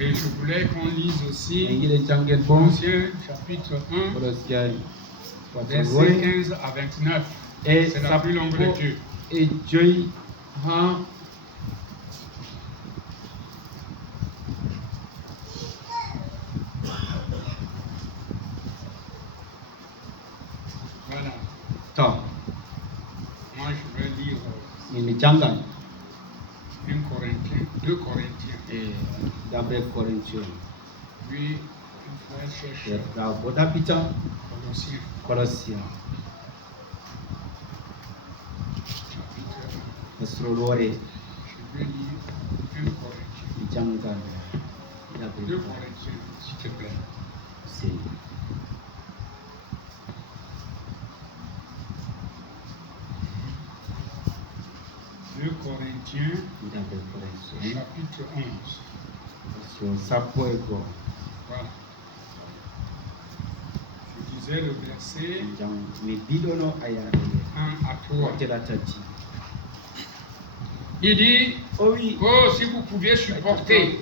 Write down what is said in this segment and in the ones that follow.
Et je voulais qu'on lise aussi Colossiens chapitre 1, versets 15 à 29. C'est la plus longue lecture. Voilà. Moi, je vais lire 1 Corinthiens, 2 Corinthiens. Lui, une frère cherche Colossiens. Chapitre 1. Je vais lire 1 Corinthiens. 2 Corinthiens, s'il te plaît. 2 Corinthiens, chapitre 11. Voilà. Je disais le verset 1 à 3. Il dit, oh, si vous pouviez supporter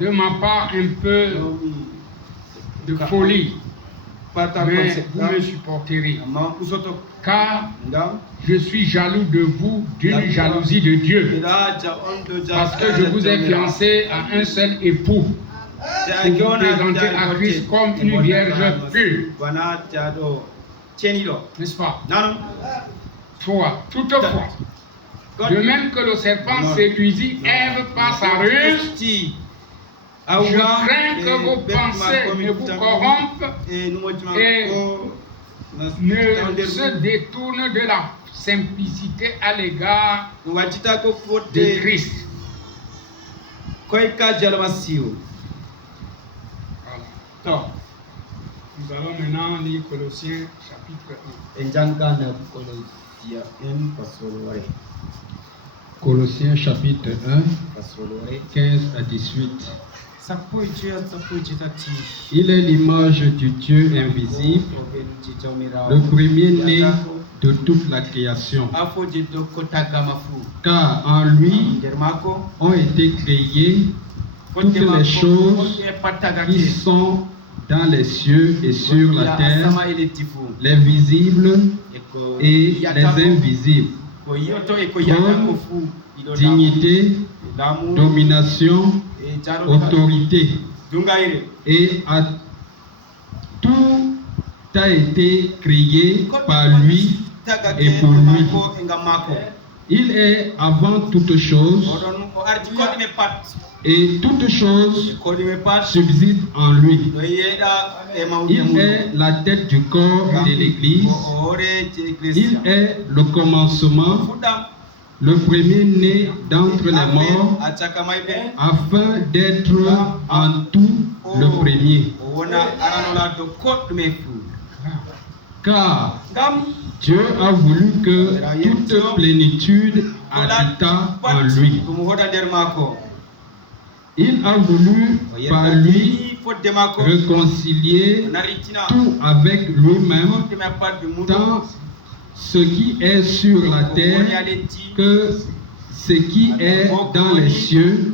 de ma part un peu de folie, mais vous me supporterez. Car je suis jaloux de vous d'une jalousie de Dieu, parce que je vous ai fiancé à un seul époux, pour vous présenter à Christ comme une vierge pure. N'est-ce pas? Toutefois, de même que le serpent séduisit Ève par sa ruse, je crains que vos pensées ne vous corrompent et ne se détournent de la simplicité à l'égard de Christ. Voilà. Nous allons maintenant lire Colossiens chapitre 1. Colossiens chapitre 1, 15 à 18. Il est l'image du Dieu invisible, le premier-né de toute la création. Car en lui ont été créées toutes les choses qui sont dans les cieux et sur la terre, les visibles et les invisibles. Trône, dignité, domination, autorité. Et tout a été créé par lui et pour lui. Il est avant toute chose et toute chose subsiste en lui. Il est la tête du corps de l'Église. Il est le commencement, le premier-né d'entre les morts, afin d'être en tout le premier. Car Dieu a voulu que toute plénitude habitât en lui. Il a voulu par lui réconcilier tout avec lui-même, tant ce qui est sur la terre que ce qui est dans les cieux,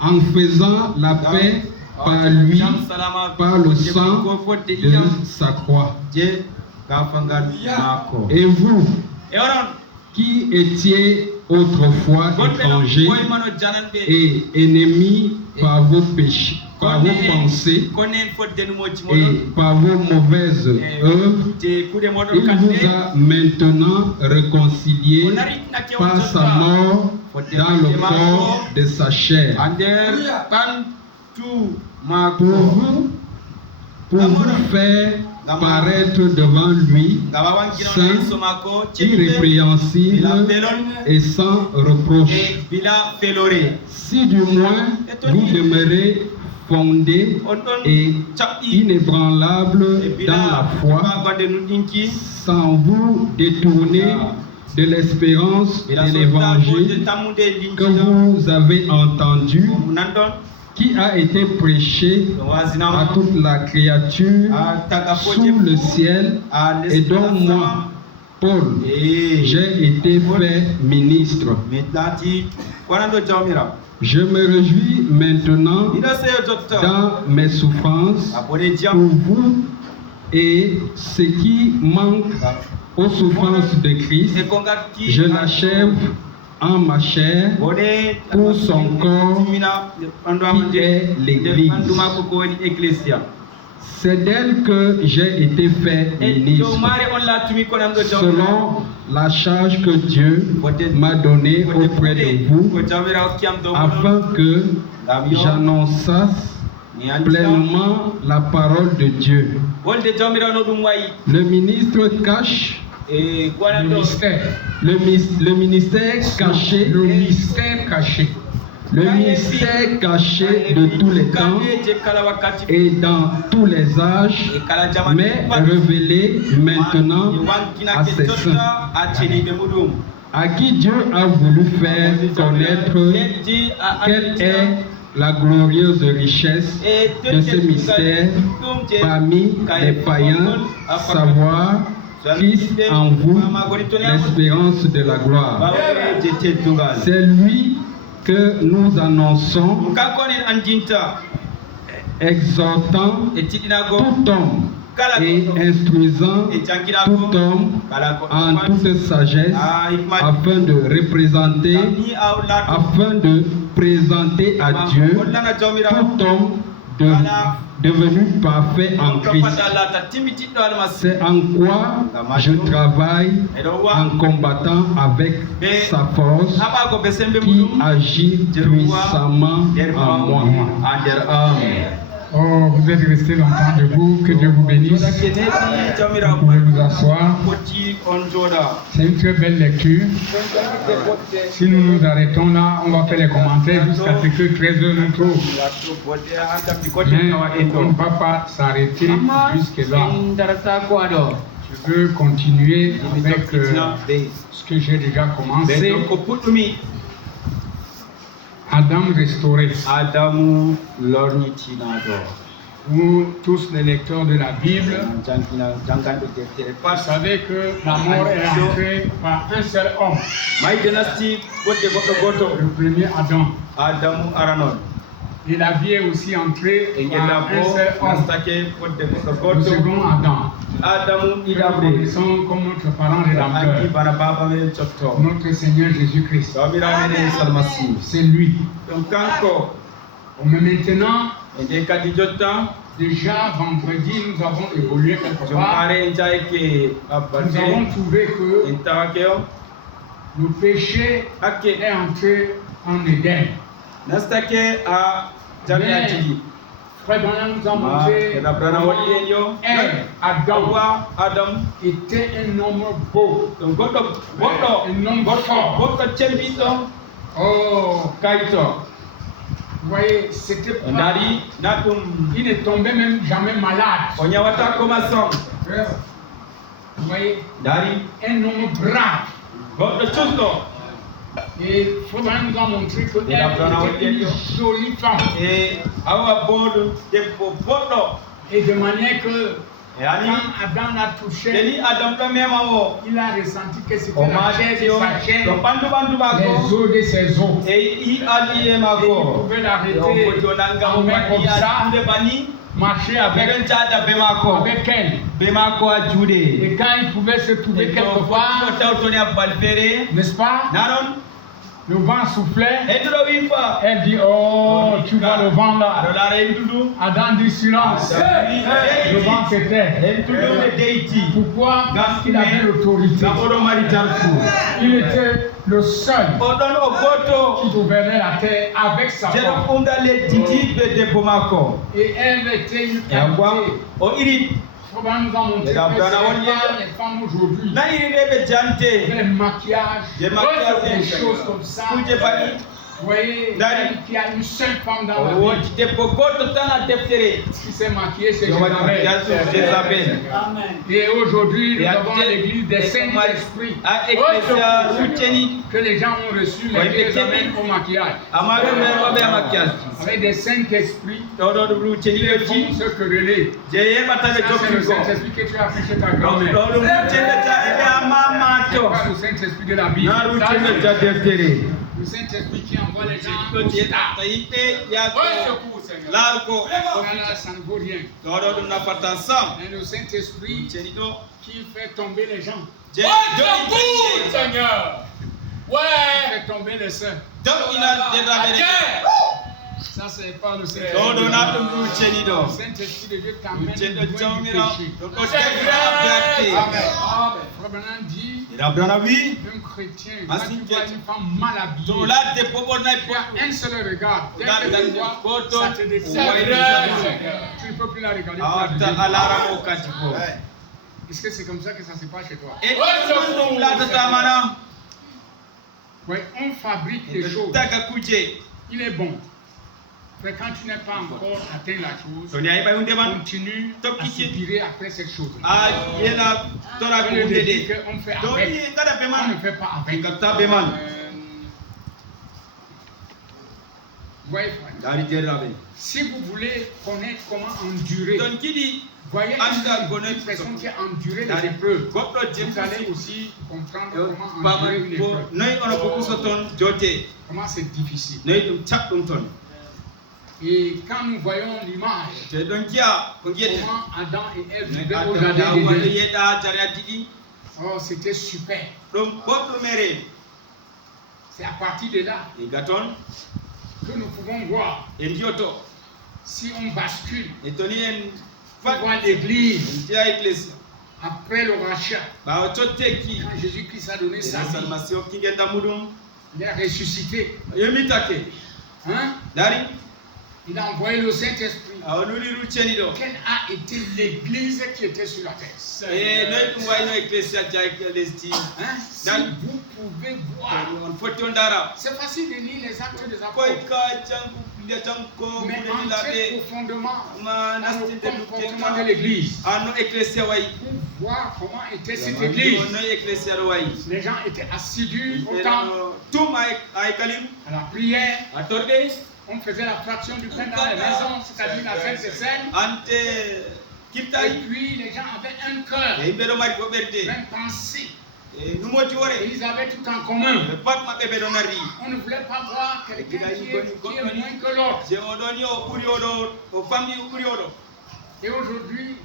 en faisant la paix par lui, par le sang de sa croix. Et vous, qui étiez autrefois étrangers et ennemis par vos péchés, par vos pensées et par vos mauvaises œuvres, il vous a maintenant réconciliés par sa mort dans le corps de sa chair. Pour vous faire paraître devant lui saint, irrépréhensible et sans reproche. Si du moins vous demeurez fondé et inébranlable dans la foi, sans vous détourner de l'espérance de l'évangile que vous avez entendu, qui a été prêché à toute la créature sous le ciel et dont moi, Paul, j'ai été fait ministre. Je me réjouis maintenant dans mes souffrances pour vous et ce qui manque aux souffrances de Christ, je l'achève en ma chair pour son corps qui est l'Église. C'est d'elle que j'ai été fait ministre, selon la charge que Dieu m'a donnée auprès de vous, afin que j'annonçasse pleinement la parole de Dieu. Le ministre cache le ministère caché, le mystère caché de tous les temps et dans tous les âges, mais révélé maintenant à ses saints, à qui Dieu a voulu faire connaître quelle est la glorieuse richesse de ce mystère parmi les païens, savoir Christ en vous, l'espérance de la gloire. C'est lui que nous annonçons, exhortant tout homme et instruisant tout homme en toute sagesse, afin de présenter à Dieu tout homme devenu parfait en Christ. C'est en quoi je travaille en combattant avec sa force qui agit puissamment en moi. Oh, vous êtes restés longtemps debout, que Dieu vous bénisse. Vous pouvez vous asseoir. C'est une très belle lecture. Si nous nous arrêtons là, on va faire les commentaires jusqu'à ce que 13h nous trouve. Mais on ne va pas s'arrêter jusque-là. Je veux continuer avec ce que j'ai déjà commencé. Adam restauré. Nous, tous les lecteurs de la Bible, vous savez que la mort est entrée par un seul homme. Le premier Adam. Et la vie est aussi entrée par un seul homme. Le second Adam. Nous connaissons comme notre parent rédempteur, notre Seigneur Jésus-Christ. C'est lui. Mais maintenant, déjà vendredi, nous avons évolué quelque part. Nous avons trouvé que le péché est entré en Éden. Mais Frère Branham nous a montré Adam était un homme beau, un homme fort. Oh, vous voyez, c'était pas... Il ne tombait même jamais malade. Vous voyez, un homme brave. Et Frère nous a montré que elle était une jolie femme. Et de manière que quand Adam l'a touché, il a ressenti que c'était la chair de sa chair, les os de ses os. Et il pouvait l'arrêter en main comme ça, marcher avec elle. Et quand il pouvait se trouver quelque part, n'est-ce pas? Le vent soufflait. Elle dit, oh, tu vois le vent là. Adam dit silence. Le vent s'était. Pourquoi? Parce qu'il avait l'autorité. Il était le seul qui gouvernait la terre avec sa force. Et elle était une qualité. Nous avons montré que les femmes aujourd'hui, le maquillage, des choses comme ça, Vous voyez, qu'il y a une seule femme dans la vie qui s'est maquillée, c'est Jézabel. Et aujourd'hui, nous avons l'église des Saints-Esprits que les gens ont reçu, les amènent au maquillage. Avec des Saints-Esprits qui font se quereller. C'est le Saint-Esprit que tu as fait chez ta grand-mère. C'est pas le Saint-Esprit de la Bible. Le Saint-Esprit qui envoie les gens au stade. Secours, Seigneur. Ça ne vaut rien. Mais le Saint-Esprit qui fait tomber les gens. Secours, Seigneur. Ouais. Qui fait tomber les saints. Ça, c'est pas le Saint-Esprit. Le Saint-Esprit de Dieu t'amène loin du péché. Amen. Dit, un chrétien, quand tu vois une femme mal habillée, tu as un seul regard. Dès que tu vois, ça te détruit. Tu ne peux plus la regarder. Est-ce que c'est comme ça que ça se passe chez toi? Oui, on fabrique des choses. Il est bon. Mais quand tu n'as pas encore atteint la chose, continue à soupirer après cette chose. On fait avec, on ne fait pas avec. Voyez, si vous voulez connaître comment endurer, voyez une personne qui a enduré les épreuves, vous allez aussi comprendre comment endurer une épreuve. Comment c'est difficile. Et quand nous voyons l'image, comment Adam et Ève vivaient au jardin d'Éden, oh, c'était super. C'est à partir de là que nous pouvons voir si on bascule pour voir l'église après le rachat. Quand Jésus-Christ a donné sa vie, il a ressuscité. Hein? Il a envoyé le Saint-Esprit. Quelle a été l'église qui était sur la terre? Si vous pouvez voir, c'est facile de lire les actes des apôtres. Mais entrez profondément dans le comportement de l'église pour voir comment était cette église. Les gens étaient assidus au temple, à la prière. On faisait la fraction du pain dans les maisons, c'est-à-dire la Sainte Seine. Et puis les gens avaient un cœur, même pensée. Et ils avaient tout en commun. On ne voulait pas voir quelqu'un qui est moins que l'autre. Et aujourd'hui,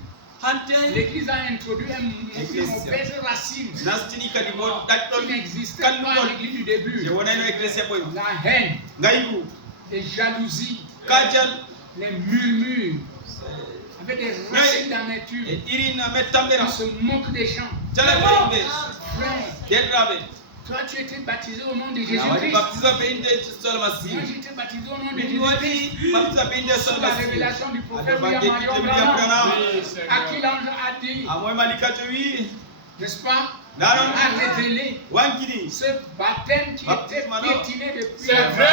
l'Église a introduit une mauvaise racine qui n'existait pas à l'Église du début. La haine, les jalousies, les murmures, avec des racines d'amertume. On se moque des gens. Frère, toi tu étais baptisé au nom de Jésus-Christ. Moi j'étais baptisé au nom de Jésus-Christ. Sous la révélation du prophète William Marion Branham, à qui l'ange a dit, n'est-ce pas, a révélé ce baptême qui était piétiné depuis la vie,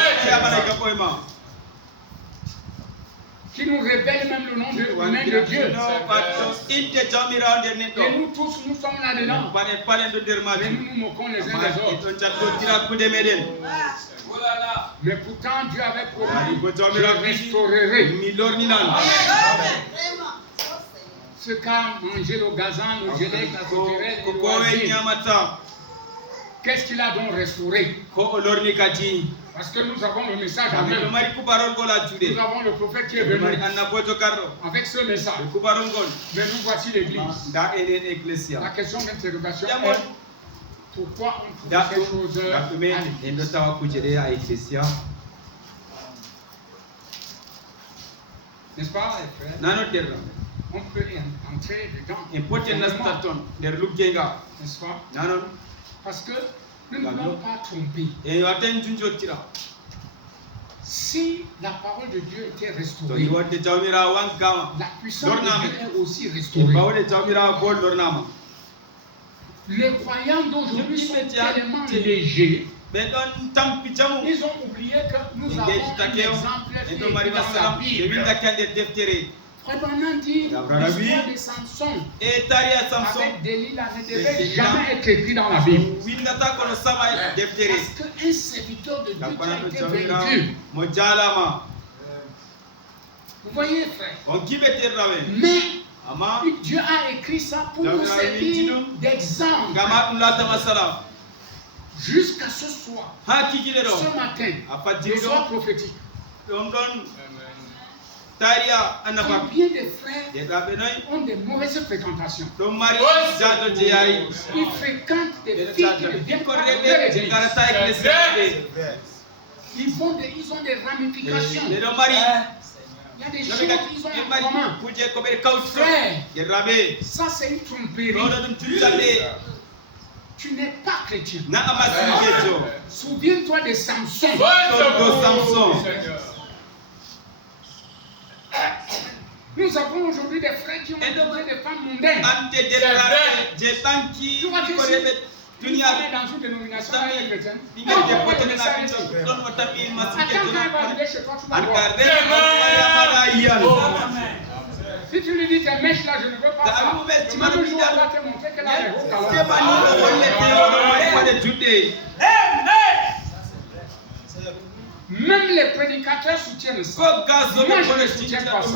qui nous révèle même le nom de Dieu. Et nous tous, nous sommes là-dedans. Mais nous nous moquons les uns des autres. Mais pourtant, Dieu avait promis, je restaurerai ce qu'a mangé le gazan, le gelé, la sauterelle, le loisir. Qu'est-ce qu'il a donc restauré? Parce que nous avons le message à même. Nous avons le prophète qui est venu avec ce message. Mais nous voici l'église. La question d'interrogation est pourquoi on trouve ces choses à l'église? N'est-ce pas, frère? On peut entrer dedans. N'est-ce pas? Parce que nous ne voulons pas tromper. Si la parole de Dieu était restaurée, la puissance de Dieu est aussi restaurée. Les croyants d'aujourd'hui sont tellement légers Ils ont oublié que nous avons un exemple fait dans la Bible. Frère Branham dit l'histoire de Samson avec Delilah ne devait jamais être écrit dans la Bible. Parce qu'un serviteur de Dieu qui a été vaincu. Vous voyez, frère. Mais Dieu a écrit ça pour nous servir d'exemple. Jusqu'à ce soir, ce matin, le soir prophétique. Combien de frères ont de mauvaises fréquentations? Ils fréquentent des filles qui ne viennent pas de l'église. Ils ont des ramifications. Il y a des choses qu'ils ont en commun. Frère, ça c'est une tromperie. Tu n'es pas chrétien. Souviens-toi de Samson. Nous avons aujourd'hui des frères qui ont épousé des femmes mondaines. Tu vois que si tu es dans une dénomination chrétienne, si tu lui dis tes mèches là, je ne veux pas ça. Le même jour, elle va te montrer qu'elle a les hauts talons. Même les prédicateurs soutiennent ça. Moi, je ne soutiens pas ça.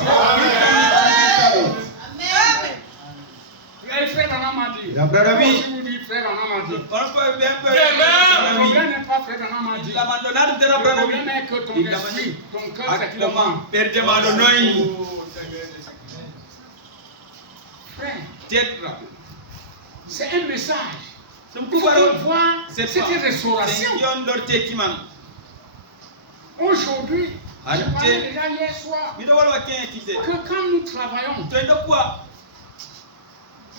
Frère Branham a dit. Si vous dites frère Branham a dit. Le problème n'est pas frère Branham a dit. Le problème est que ton esprit, ton cœur, c'est comment. Frère, c'est un message. Pour voir cette restauration. Aujourd'hui, je parlais déjà hier soir que quand nous travaillons,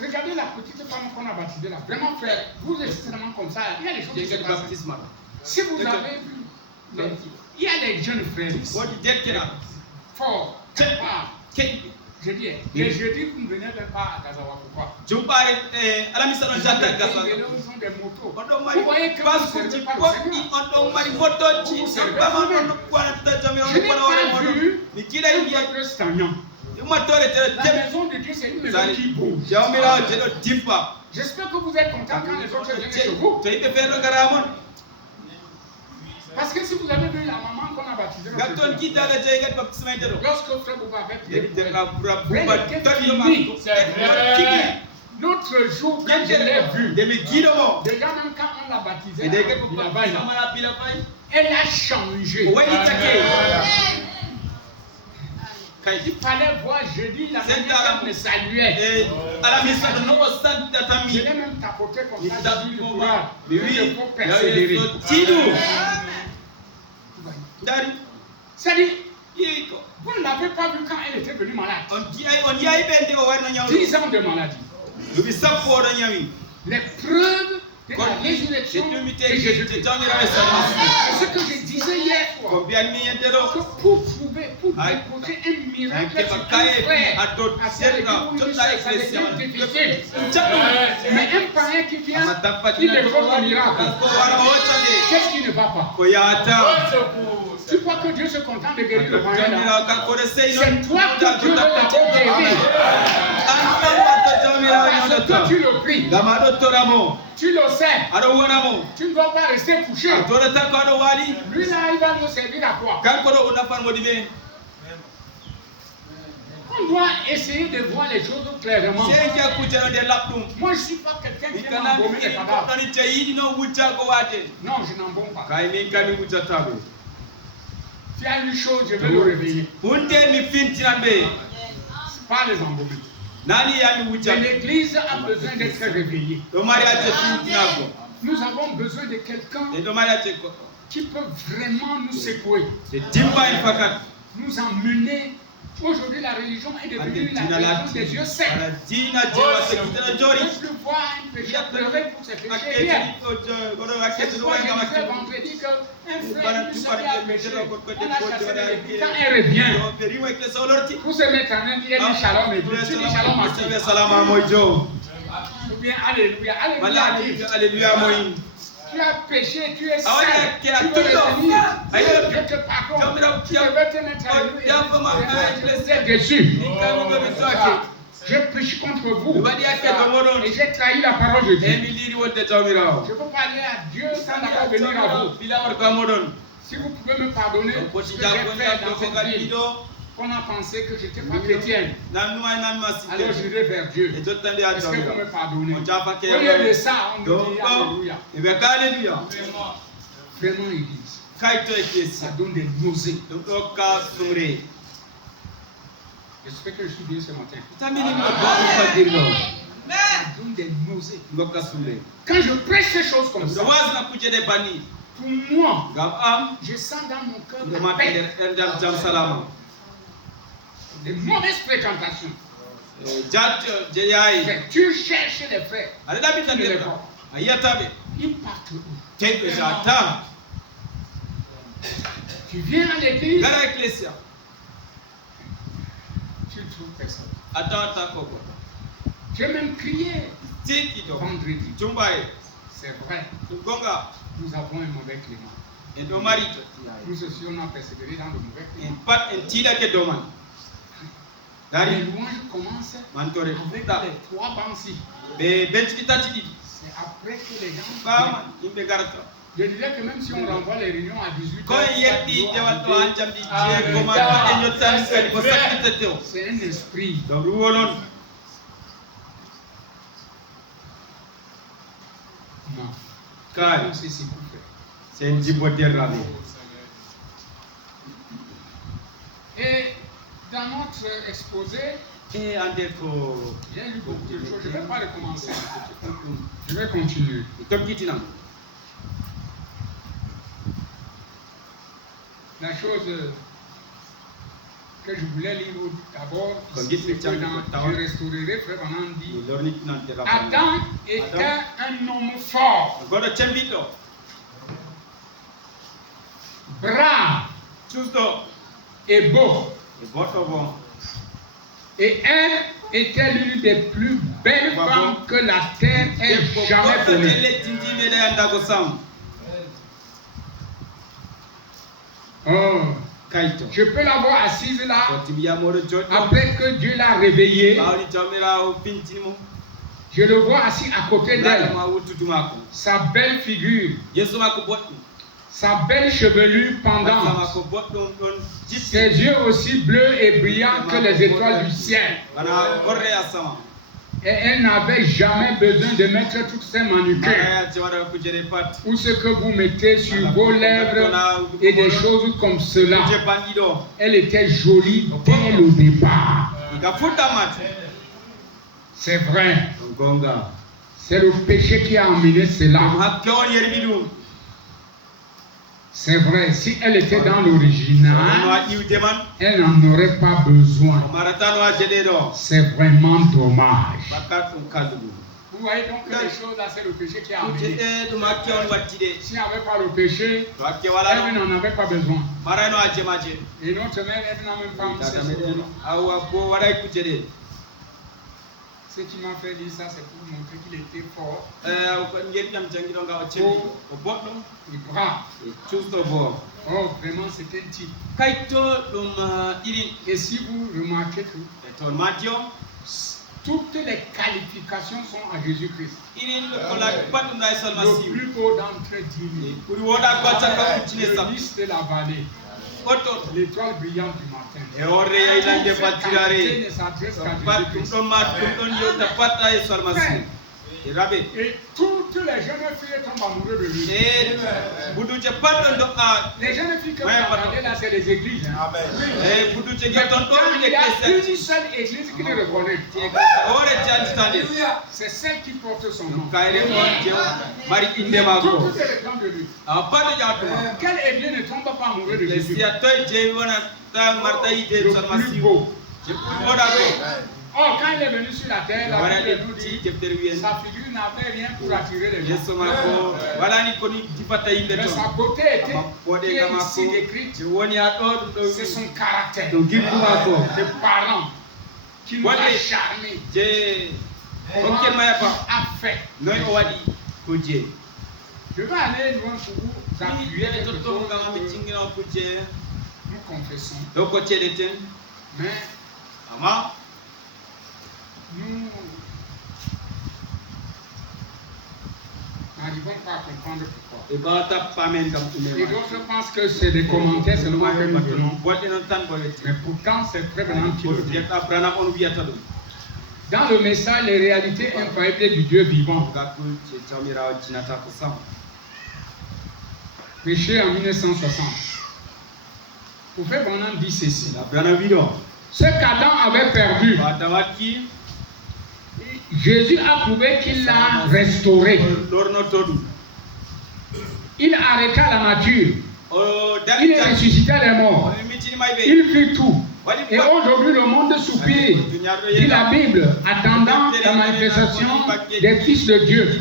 regardez la petite femme qu'on a baptisée là. Vraiment, frère, vous êtes extrêmement comme ça. Il y a des choses qui se passent. Si vous avez vu, il y a des jeunes frères forts, je dis, les jeudis, vous ne venez même pas à Gazawa. Pourquoi? Ils ont des motos. Vous voyez que vous ne servez pas le Seigneur. Je n'ai pas vu un peuple stagnant. La maison de Dieu, c'est une maison qui bouge. J'espère que vous êtes contents quand les autres viennent chez vous. Parce que si vous avez vu la maman qu'on a baptisée, lorsque Frère Bouba avait prié, l'autre jour, quand je l'ai vu, déjà même quand on l'a baptisée, elle a changé. Il fallait voir jeudi la manière qu'elle me saluait. Je l'ai même tapoté comme ça. Il faut persévérer. C'est-à-dire, vous ne l'avez pas vu quand elle était venue malade. 10 ans de maladie. Les preuves de la résurrection de Jésus-Christ. C'est ce que je disais hier soir. Que pour trouver, pour déposer un miracle sur un frère, à cette église, ça devient difficile. Mais un païen qui vient, il dépose un miracle. Qu'est-ce qui ne va pas? Tu crois que Dieu se contente de guérir le païen là? C'est toi que Dieu veut guérir. Parce que tu le pries. Tu le sais. Tu ne dois pas rester couché. Lui là, il va nous servir à quoi? On doit essayer de voir les choses clairement. Moi, je ne suis pas quelqu'un qui aime embaumer les cadavres. Non, je n'embaume pas. S'il y a une chose, je vais le réveiller. Pas les embaumer. L'église a besoin d'être réveillée. Nous avons besoin de quelqu'un qui peut vraiment nous secouer. Nous emmener. Aujourd'hui, la religion est devenue la religion des yeux secs. Je peux voir un pécheur pleurer pour ses péchés. C'est pourquoi je disais vendredi qu'un frère lui savait à pécher. On a chassé de l'église. Quand elle revient, pour se mettre en un, il dit shalom et Dieu. Tu dis shalom à qui? Ou bien alléluia. Alléluia. Alléluia. Tu as péché, tu es sale. Tu veux revenir. Je te pardonne. Tu veux te mettre à nous dessus. Je pêche contre vous. Et j'ai trahi la parole de Dieu. Je peux parler à Dieu sans d'abord venir à vous. Si vous pouvez me pardonner ce que j'ai fait dans cette ville, on a pensé que je n'étais pas chrétienne. Alors j'irai vers Dieu. Est-ce que vous me pardonnez? Au lieu de ça, on me dit Alléluia. Vraiment, Église. Ça donne des nausées. J'espère que je suis bien ce matin. Ça donne des nausées. Quand je prêche ces choses comme ça, pour moi, je sens dans mon cœur la paix. Des mauvaises fréquentations. Tu cherches les frères. Ils partent où? Tu viens à l'église. Tu trouves personne. Tu as même crié vendredi. C'est vrai. Nous avons un mauvais climat. Nous aussi, on a persévéré dans le mauvais climat. Les louanges commencent avec les 3 bancs-ci. C'est après que les gens... Je disais que même si on renvoie les réunions à 18h, c'est un esprit. Non. C'est un diboterravé. Et dans notre exposé, j'ai lu beaucoup de choses. Je ne vais pas recommencer. Je vais continuer. La chose que je voulais lire d'abord, c'est que je restaurerai, frère Anan dit, Adam était un homme fort, brave et beau. Et elle était l'une des plus belles femmes que la terre ait jamais connue. Oh, je peux la voir assise là, après que Dieu l'a réveillée. Je le vois assis à côté d'elle. Sa belle figure, sa belle chevelure pendante, ses yeux aussi bleus et brillants que les étoiles du ciel. Et elle n'avait jamais besoin de mettre toutes ces manucures ou ce que vous mettez sur vos lèvres et des choses comme cela. Elle était jolie dès le départ. C'est vrai. C'est le péché qui a amené cela. C'est vrai, si elle était dans l'original, elle n'en aurait pas besoin. C'est vraiment dommage. Vous voyez donc que les choses là, c'est le péché qui a amené. S'il n'y avait pas le péché, elle n'en avait pas besoin. Et notre mère, elle n'a même pas mis ses choses. Ce qui m'a fait dire ça, c'est pour montrer qu'il était fort. Il brave. Oh, vraiment, c'est un type. Et si vous remarquez que toutes les qualifications sont à Jésus-Christ. Le plus beau d'entre eux, le lys de la vallée, l'étoile brillante du matin. Et toutes les jeunes filles tombent amoureuses de lui. Les jeunes filles que vous entendez là, c'est les églises. Il y a une seule église qui le reconnaît. C'est celle qui porte son nom. Tout est le temps de lui. Quelle église ne tombe pas amoureux de Jésus? Le plus beau. Oh, quand il est venu sur la terre, la Bible nous dit sa figure n'avait rien pour attirer les gens. Mais sa beauté qui est ici décrite, c'est son caractère. Des parents qui nous a charmés. A fait. Je vais aller loin pour vous appuyer nous confessons. Mais nous n'arrivons pas à comprendre pourquoi. Et d'autres pensent que c'est des commentaires seulement que nous donnons. Mais pourtant, c'est très vraiment utile. Dans le message, les réalités incroyables du Dieu vivant. Prêché en 1960. Pour faire Branham dit ceci. Ce qu'Adam avait perdu, Jésus a prouvé qu'il l'a restauré. Il arrêta la nature. Il ressuscita les morts. Il fit tout. Et aujourd'hui, le monde soupire, dit la Bible, attendant la manifestation des fils de Dieu.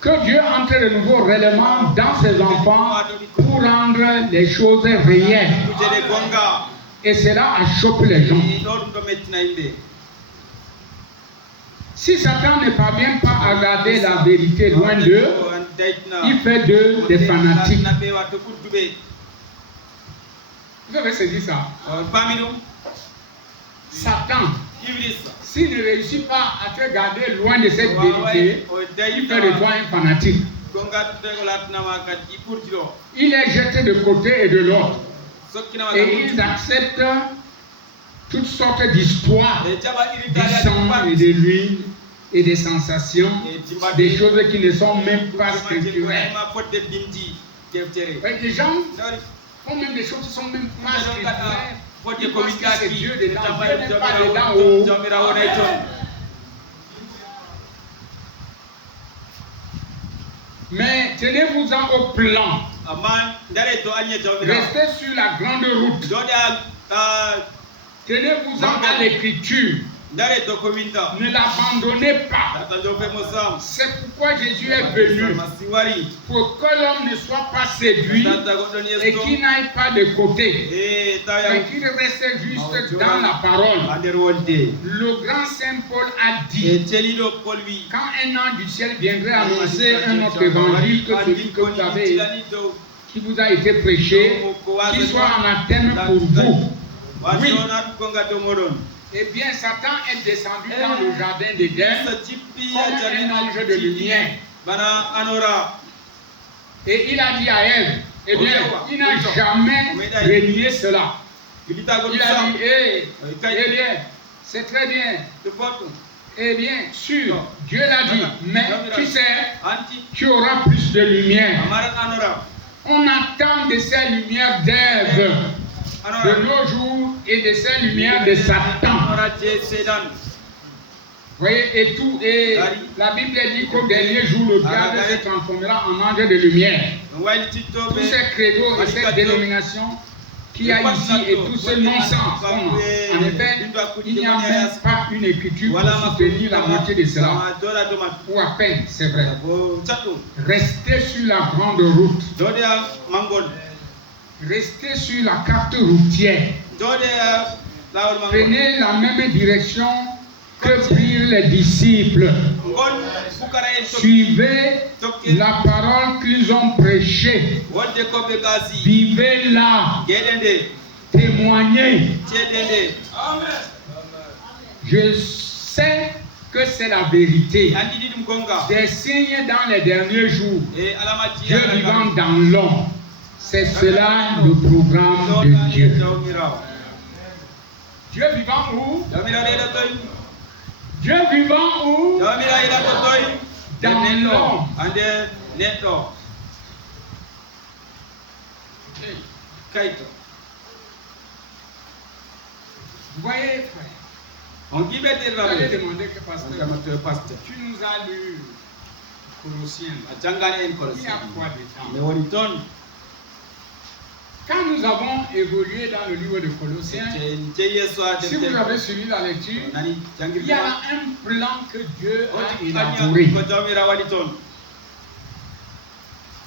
Que Dieu entre de nouveau réellement dans ses enfants pour rendre les choses réelles. Et cela achoppe les gens. Si Satan ne parvient pas à garder la vérité loin d'eux, il fait d'eux des fanatiques. Vous avez saisi ça? Satan, s'il ne réussit pas à te garder loin de cette vérité, il fait de toi un fanatique. Il est jeté de côté et de l'autre. Et ils acceptent toutes sortes d'histoires, du sang et de l'huile et des sensations, des choses qui ne sont même pas scripturelles. Les gens font même des choses qui ne sont même pas scripturelles. Ils pensent que c'est Dieu dedans. Dieu n'est pas dedans. Mais tenez-vous-en au plan. Restez sur la grande route. Tenez-vous-en à l'écriture. Ne l'abandonnez pas. C'est pourquoi Jésus est venu. Pour que l'homme ne soit pas séduit et qu'il n'aille pas de côté. Mais qu'il reste juste dans la parole. Le grand Saint Paul a dit, quand un ange du ciel viendrait annoncer un autre évangile que celui que vous avez, qui vous a été prêché, qu'il soit anathème pour vous. Oui. Eh bien, Satan est descendu dans le jardin d'Éden comme un ange de lumière. Et il a dit à Ève, eh bien, il n'a jamais renié cela. Il a dit, eh bien, c'est très bien. Eh bien, sûr, Dieu l'a dit, mais tu sais, tu auras plus de lumière. On attend de ces lumières d'Ève de nos jours et de ces lumières de Satan. Vous voyez, et la Bible dit qu'au dernier jour, le diable se transformera en ange de lumière. Tous ces credos et ces dénominations qu'il y a ici et tout ce non-sens. En effet, il n'y a même pas une écriture pour soutenir la moitié de cela. Ou à peine, c'est vrai. Restez sur la grande route. Restez sur la carte routière. Prenez la même direction que prirent les disciples. Suivez la parole qu'ils ont prêchée. Vivez-la. Témoignez. Je sais que c'est la vérité. Des signes dans les derniers jours. Dieu vivant dans l'homme. C'est cela le programme de Dieu. Dieu vivant où? Dieu vivant où? Dans l'homme. Vous voyez, frère, on dit demander que pasteur, tu nous as lu Colossiens. Il y a quoi de temps? Quand nous avons évolué dans le livre de Colossiens, si vous avez suivi la lecture, il y a un plan que Dieu a élaboré.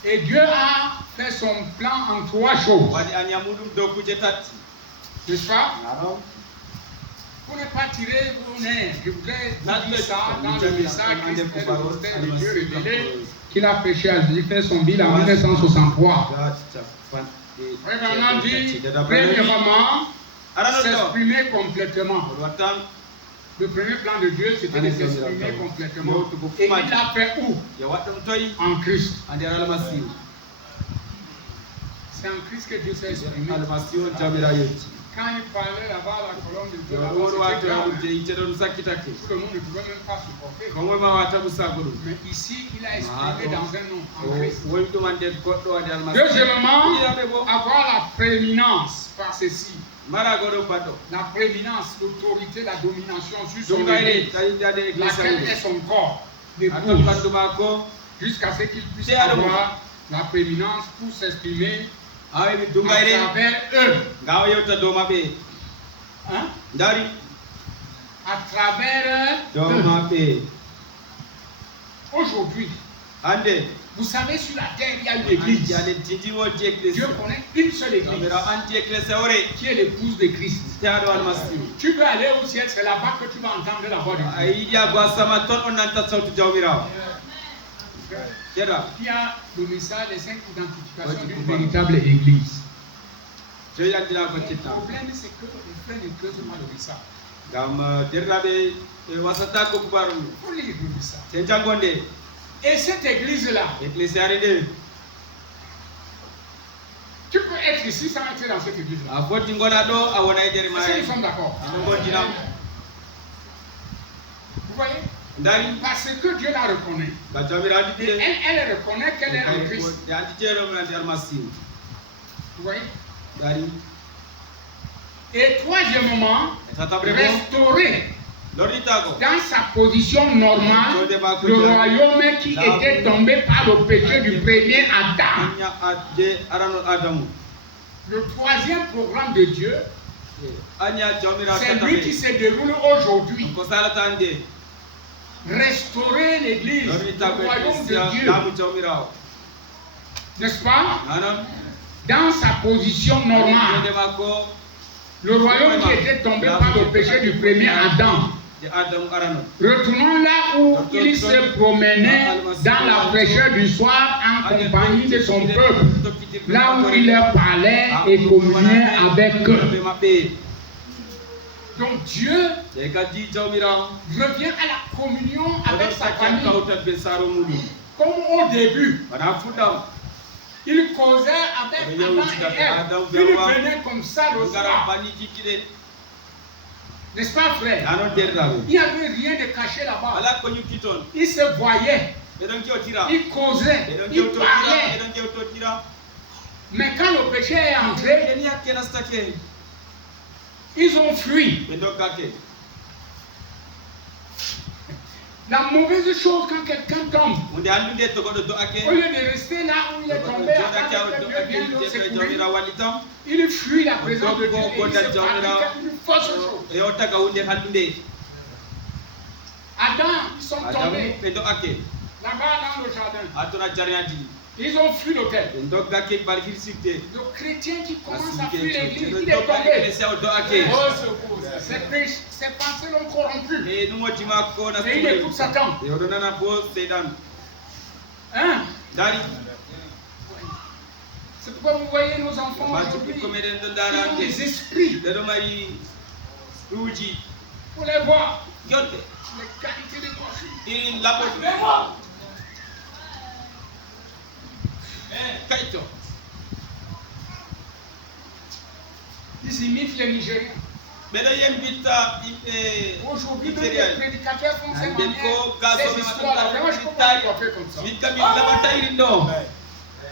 Et Dieu a fait son plan en 3 choses. N'est-ce pas? Pour ne pas tirer vos nerfs, je voudrais dire ça dans le message Christ est le mystère de Dieu révélé qu'il a prêché à Jésus son bilan en 1963. Vraiment dit, premièrement, s'exprimer complètement. Le premier plan de Dieu, c'était de s'exprimer complètement. Et il l'a fait où? En Christ. C'est en Christ que Dieu s'est exprimé. Quand il parlait là-bas à la colonne de Dieu, tout le monde ne pouvait même pas supporter. Mais ici, il a exprimé dans un nom, en Christ. Deuxièmement, avoir la prééminence par ceci. La prééminence, l'autorité, la domination sur son église, laquelle est son corps, l'épouse, jusqu'à ce qu'il puisse avoir la prééminence pour s'exprimer à travers eux. Hein? À travers eux. Aujourd'hui, vous savez, sur la terre, il y a une église. Dieu connaît une seule église qui est l'épouse de Christ. Tu veux aller au ciel, c'est là-bas que tu vas entendre la voix de Dieu. Il y a le message des 5 identifications d'une véritable église. Le problème, c'est que les frères ne creusent pas le message. Il faut lire le message. Et cette église-là, tu peux être ici sans être dans cette église-là. Est-ce que nous sommes d'accord? Vous voyez? Parce que Dieu la reconnaît. Et elle reconnaît qu'elle est en Christ. Vous voyez? Et troisièmement, restaurer dans sa position normale le royaume qui était tombé par le péché du premier Adam. Le troisième programme de Dieu, c'est lui qui se déroule aujourd'hui. Restaurer l'église, le royaume de Dieu. N'est-ce pas? Dans sa position normale. Le royaume qui était tombé par le péché du premier Adam. Retournons là où il se promenait dans la fraîcheur du soir en compagnie de son peuple, là où il leur parlait et communiait avec eux. Donc Dieu revient à la communion avec sa famille. Comme au début, il causait avec Adam et Ève. Il venait comme ça le soir. N'est-ce pas, frère? Il n'y avait rien de caché là-bas. Il se voyait. Il causait. Il parlait. Mais quand le péché est entré, ils ont fui. La mauvaise chose quand quelqu'un tombe, au lieu de rester là où il est tombé, il fuit la présence de Dieu et il se fabrique une fausse chose. Adam, ils sont tombés là-bas dans le jardin. Ils ont fui l'autel. Le chrétien qui commence à fuir l'église, il est tombé. Oh, secours. Ses pensées l'ont corrompu. Et il écoute Satan. Hein? C'est pourquoi vous voyez nos enfants aujourd'hui. Ils ont des esprits. Vous les voir. Les qualités de coiffure. Ils imitent les Nigériens. Aujourd'hui, tous les prédicateurs font ces manières, ces histoires-là. Vraiment, je ne peux pas les coiffer comme ça.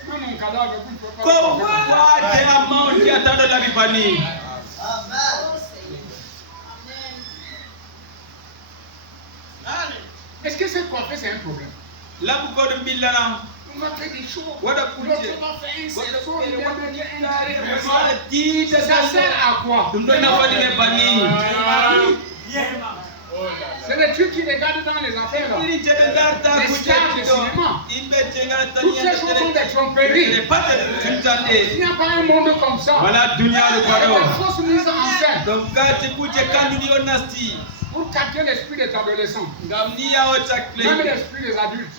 Même mon cadavre, vous ne pouvez pas le coiffer. Est-ce que cette coiffée, c'est un problème? On va faire des choses. L'autre va faire un cerceau, il va mettre un trait. Ça sert à quoi? C'est les trucs qui regardent dans les affaires là. Les stars de cinéma. Toutes ces choses sont des tromperies. Il n'y a pas un monde comme ça. C'est la fausse mise en scène. Pour capter l'esprit des adolescents. Même l'esprit des adultes.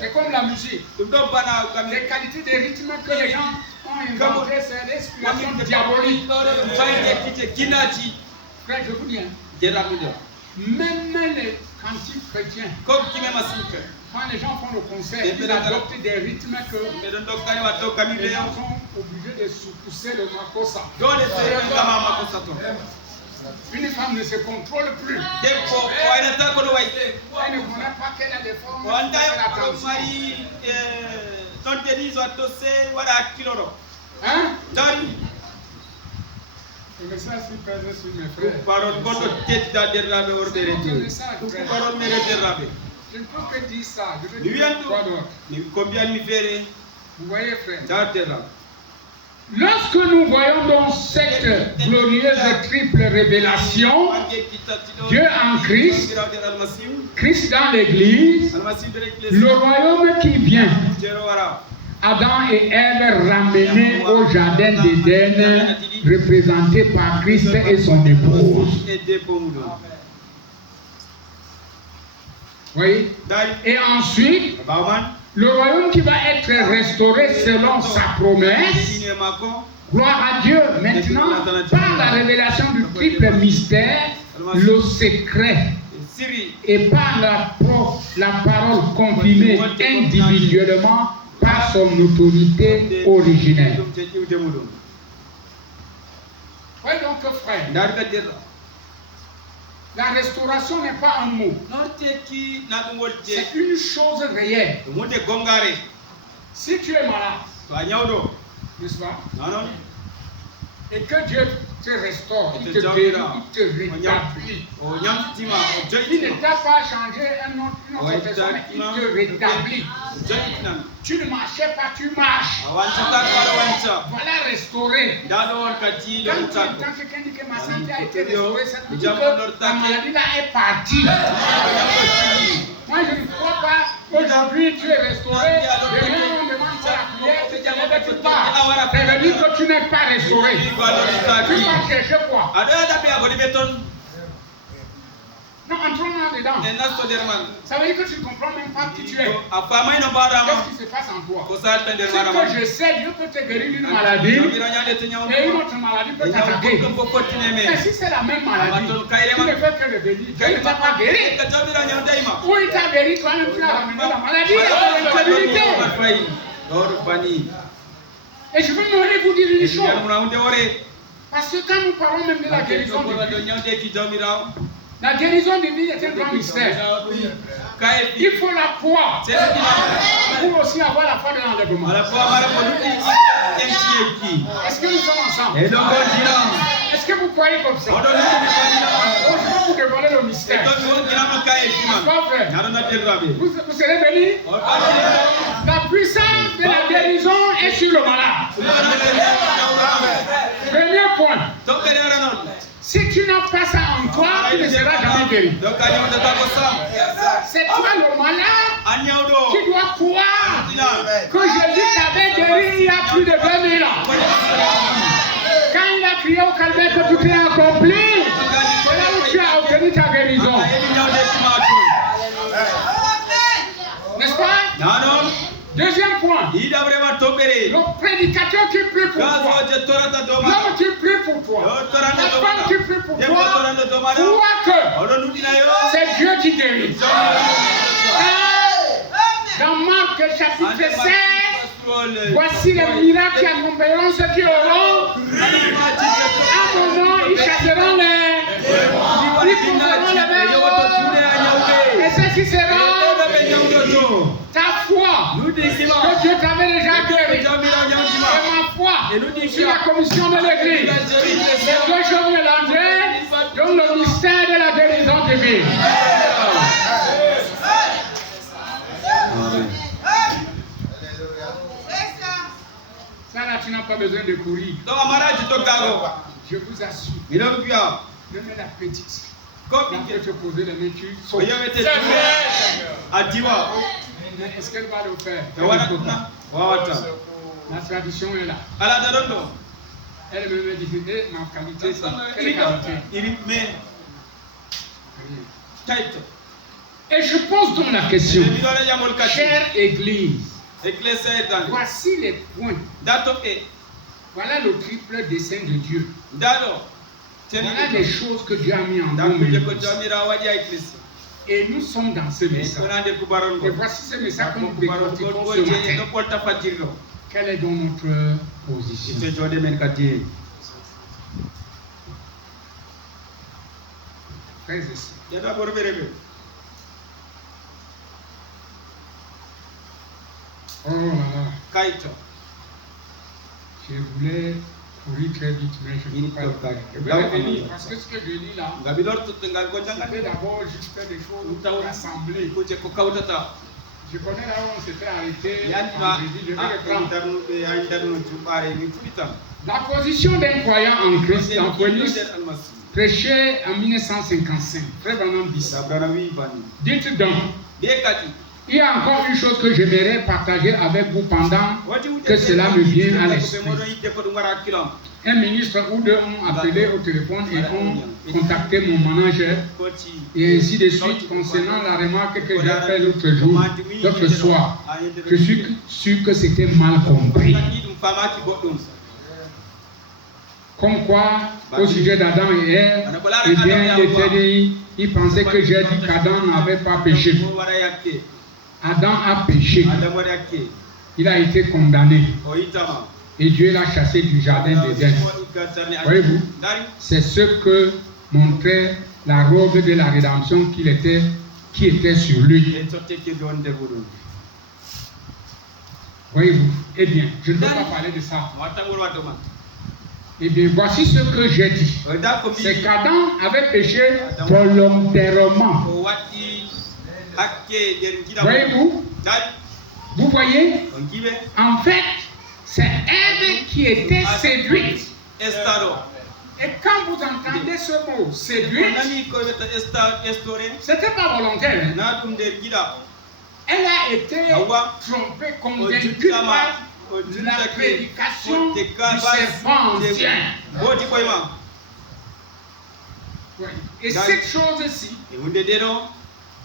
C'est comme la musique. Les qualités des rythmes que les gens ont inventées, c'est l'inspiration diabolique. Frère, je vous dis, même les cantiques chrétiens, quand les gens font le concert, ils adoptent des rythmes que les gens sont obligés de pousser le makossa. Une femme ne se contrôle plus. Elle ne connaît pas qu'elle a des formes. Hein? Le message s'est passé sur mes frères. Je ne peux que dire ça. Je veux dire quoi d'autre? Vous voyez, frère? Lorsque nous voyons dans cette glorieuse triple révélation, Dieu en Christ, Christ dans l'Église, le royaume qui vient, Adam et Ève ramenés au jardin d'Éden, représentés par Christ et son épouse. Oui. Et ensuite, le royaume qui va être restauré selon sa promesse. Gloire à Dieu. Maintenant, par la révélation du triple mystère, le secret, et par la parole confirmée individuellement par son autorité originelle. Oui, donc, frère, la restauration n'est pas un mot. C'est une chose réelle. Si tu es malade, n'est-ce pas? Et que Dieu te restaure, il te guérit, il te rétablit. Il ne t'a pas changé une autre personne, il te rétablit. Tu ne marchais pas, tu marches. Voilà restauré. Quand quelqu'un dit que ma santé a été restaurée, ça veut dire que la maladie là est partie. Moi je ne crois pas qu'aujourd'hui tu es restauré, demain on demande pour la prière, tu ne pas. Ça veut dire que tu n'es pas restauré. Tu vas chercher quoi? Non, entrons dedans. Ça veut dire que tu ne comprends même pas qui tu es. Qu'est-ce qui se passe en toi? Ce que je sais, Dieu peut te guérir d'une maladie et une autre maladie peut t'attaquer. Mais si c'est la même maladie, tu ne fais que le bénir. Dieu ne t'a pas guéri. Ou il t'a guéri, toi-même tu as ramené la maladie à ton incrédulité. Et je veux vous dire une chose. Parce que quand nous parlons même de la guérison divine, la guérison divine est un grand mystère. Il faut la foi pour aussi avoir la foi de l'enlèvement. Est-ce que nous sommes ensemble? Est-ce que vous croyez comme ça? Je vais vous dévoiler le mystère. Vous serez bénis. La puissance de la guérison est sur le malade. Premier point. Si tu n'as pas ça en toi, tu ne seras jamais guéri. C'est toi le malade qui doit croire que Jésus t'avait guéri il y a plus de 20 000 ans. Quand il a crié au calvaire que tout est accompli, c'est là où tu as obtenu ta guérison. N'est-ce pas? Deuxième point, le prédicateur qui prie pour toi, l'homme qui prie pour toi, la femme qui prie pour toi, crois que c'est Dieu qui guérit. Dans Marc chapitre 16, voici les miracles qui accompagneront ceux qui auront. À mon nom, ils chasseront les pousseront les mains. Et ceci sera ta foi que Dieu t'avait déjà guéri. Et ma foi sur la commission de l'Église. Les deux choses mélangées donnent le mystère de la guérison divine. Ça là, tu n'as pas besoin de courir. Je vous assure. Même la petite. Quand il peut te poser les mains, tu sautes. Est-ce qu'elle va le faire? La tradition est là. Elle me dit, ma qualité, c'est quelle qualité? Et je pose donc la question, chère Église, voici les points. Voilà le triple dessein de Dieu. Voilà les choses que Dieu a mis en nous. Et nous sommes dans ce message. Et voici ce message que nous décortiquons ce matin. Quelle est donc notre position? Frères et sœurs, oh là là, je voulais courir très vite, mais je ne peux pas le faire. Je vais revenir parce que ce que je lis là, c'était d'abord juste des choses rassemblées. Je connais là où on s'était arrêté. Je vais reprendre. La position d'un croyant en Christ, en Phoenix, prêché en 1955. Frère Branham dit ça. Dites donc, il y a encore une chose que j'aimerais partager avec vous pendant que cela me vient à l'esprit. Un ministre ou deux ont appelé au téléphone et ont contacté mon manager et ainsi de suite concernant la remarque que j'ai faite l'autre soir. Je suis sûr que c'était mal compris. Comme quoi, au sujet d'Adam et Ève, eh bien, il pensait que j'ai dit qu'Adam n'avait pas péché. Adam a péché. Il a été condamné. Et Dieu l'a chassé du jardin d'Éden. Voyez-vous, c'est ce que montrait la robe de la rédemption qui était sur lui. Voyez-vous, eh bien, je ne veux pas parler de ça. Eh bien, voici ce que j'ai dit. C'est qu'Adam avait péché volontairement. Voyez-vous? Vous voyez? En fait, c'est Ève qui était séduite. Et quand vous entendez ce mot, séduite, c'était pas volontaire. Elle a été trompée, convaincue par la prédication du serpent ancien. Et cette chose-ci,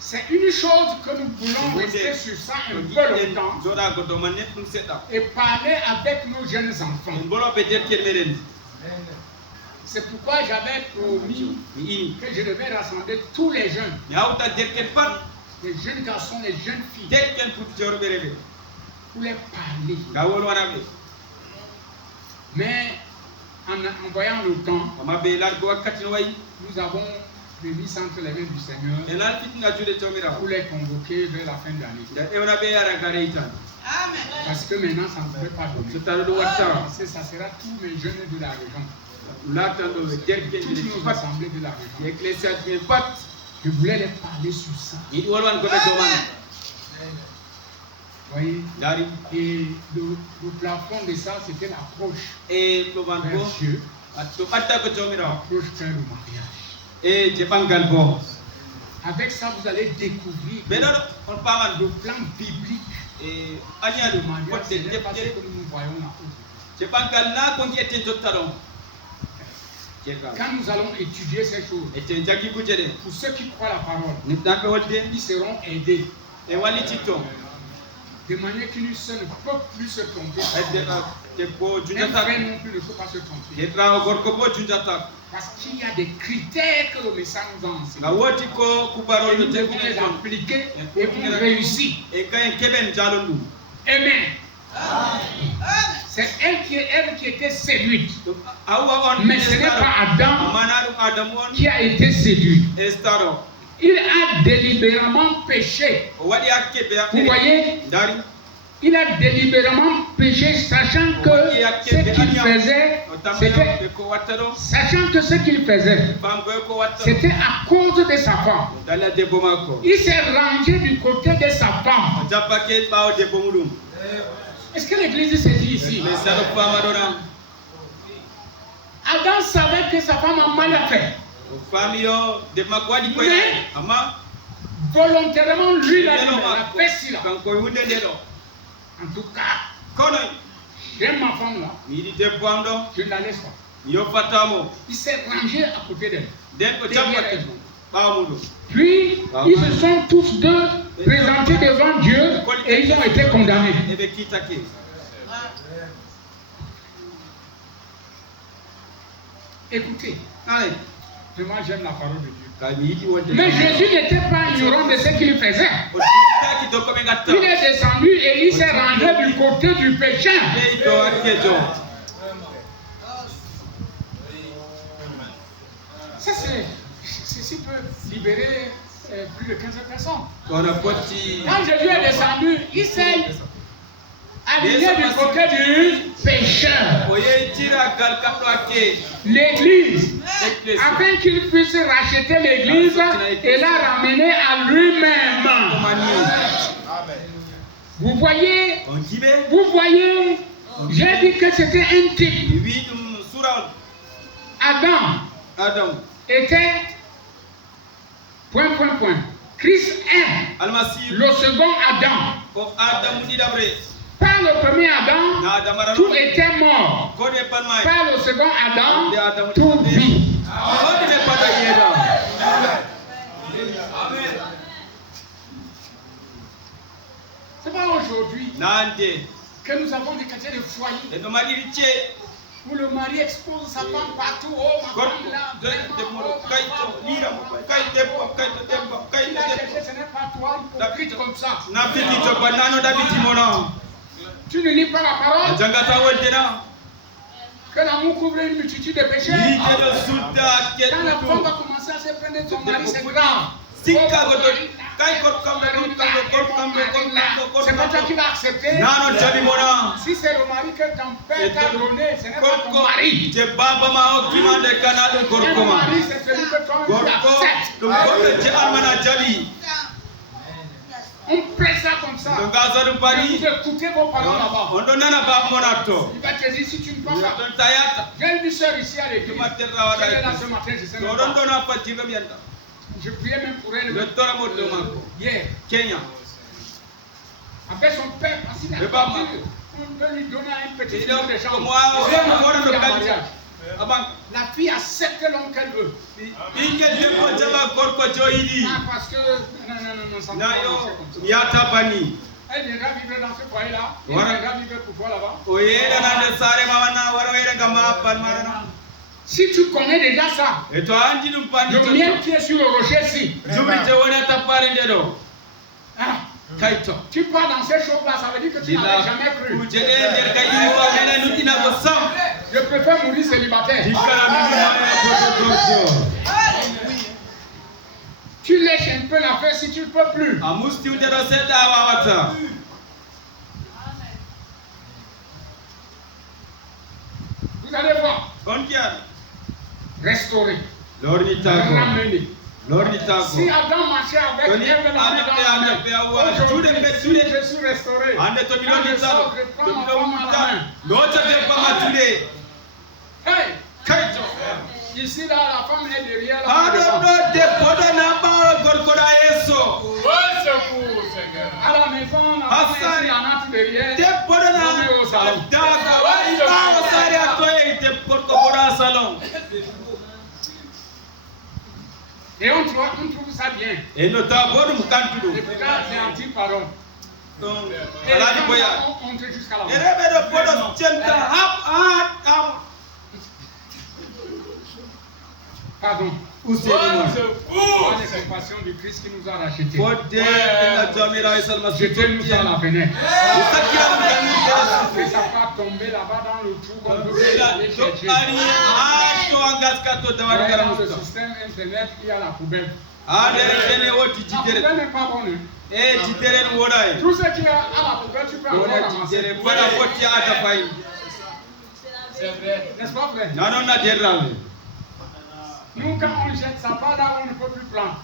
c'est une chose que nous voulons rester sur ça un peu longtemps et parler avec nos jeunes enfants. C'est pourquoi j'avais promis que je devais rassembler tous les jeunes. Les jeunes garçons, les jeunes filles. Pour les parler. Mais en voyant le temps, nous avons remis entre les mains du Seigneur pour les convoquer vers la fin de l'année. Parce que maintenant, ça ne pouvait pas donner. Ça sera tous les jeunes de la région. Toutes nos assemblées de la région. Je voulais les parler sur ça. Voyez? Et le plafond de ça, c'était l'approche vers Dieu. L'approche vers le mariage. Avec ça, vous allez découvrir le plan biblique. Le mariage, ce n'est pas ce que nous voyons là. Quand nous allons étudier ces choses, pour ceux qui croient la parole, ils seront aidés. De manière qu'une seule ne peut plus se tromper. Un frère non plus ne peut pas se tromper. Parce qu'il y a des critères que le message nous a enseignés. Et nous devons les appliquer et pour réussir. Amen. C'est elle qui était séduite. Mais ce n'est pas Adam qui a été séduit. Il a délibérément péché. Vous voyez? Il a délibérément péché, sachant que ce qu'il faisait, c'était à cause de sa femme. Il s'est rangé du côté de sa femme. Est-ce que l'église s'est dit ici? Adam savait que sa femme a mal fait. Mais volontairement, lui, la fait là. En tout cas, j'aime ma femme là. Je ne la laisse pas. Il s'est rangé à côté d'elle. Puis, ils se sont tous deux présentés devant Dieu et ils ont été condamnés. Écoutez, moi j'aime la parole de Dieu. Mais Jésus n'était pas ignorant de ce qu'il faisait. Il est descendu et il s'est rangé du côté du péché. Ça ceci peut libérer plus de 15 personnes. Quand Jésus est descendu, il s'est aligné du côté du pécheur. L'église, afin qu'il puisse racheter l'église et la ramener à lui-même. Vous voyez, j'ai dit que c'était un type. Adam était ... Christ est le second Adam. Par le premier Adam, tout était mort. Par le second Adam, tout vit. C'est pas aujourd'hui que nous avons des quartiers de foyer où le mari expose sa femme partout. Oh, ma femme là, ce n'est pas toi, hypocrite comme ça. Tu ne lis pas la parole. Que l'amour couvre une multitude de péchés. Quand la femme va commencer à se prendre de son mari, c'est grave. C'est pas toi qui vas accepter. Si c'est le mari que ton père t'a donné, ce n'est pas ton mari. Un mari, c'est celui que toi tu acceptes. On presse ça comme ça. Vous écoutez vos parents là-bas. Il va te dire si tu ne peux pas. J'ai une soeur ici à l'église. Elle est là ce matin, je sais même pas. Je priais même pour elle. Hier. Kenya. Après son père, parce qu'il a parti, on peut lui donner un petit peu de chambre. La fille accepte l'homme qu'elle veut. Parce que non, ça ne va pas comme ça. Elle viendra vivre dans ce foyer-là. Elle viendra vivre pour toi là-bas. Si tu connais déjà ça, le mien qui est sur le rocher-ci, tu pars dans ces choses-là, ça veut dire que tu n'avais jamais cru. Je préfère mourir célibataire. Tu lèches un peu la fête si tu ne peux plus. Vous allez voir. Restaurer. Ramener. Si Adam marchait avec Ève la main dans la main, aujourd'hui, je suis restauré. Quand je sors, je prends ma femme à la main. Hey! Ici, là, la femme est derrière la femme. À la maison, la femme est en entre derrière. On est au salon. Et on trouve ça bien. Et puis là, c'est anti-parole. Et on entre jusqu'à la mort. Pardon. C'est la compassion du Christ qui nous a rachetés. Jetez-nous à la fenêtre. Que ça va tomber là-bas dans le trou qu'on peut aller chercher. Dans le système internet, il y a la poubelle. La poubelle n'est pas bonne. Tout ce qui est à la poubelle, tu peux encore ramasser. C'est vrai. N'est-ce pas, frère? Nous, quand on jette ça part là, on ne peut plus prendre.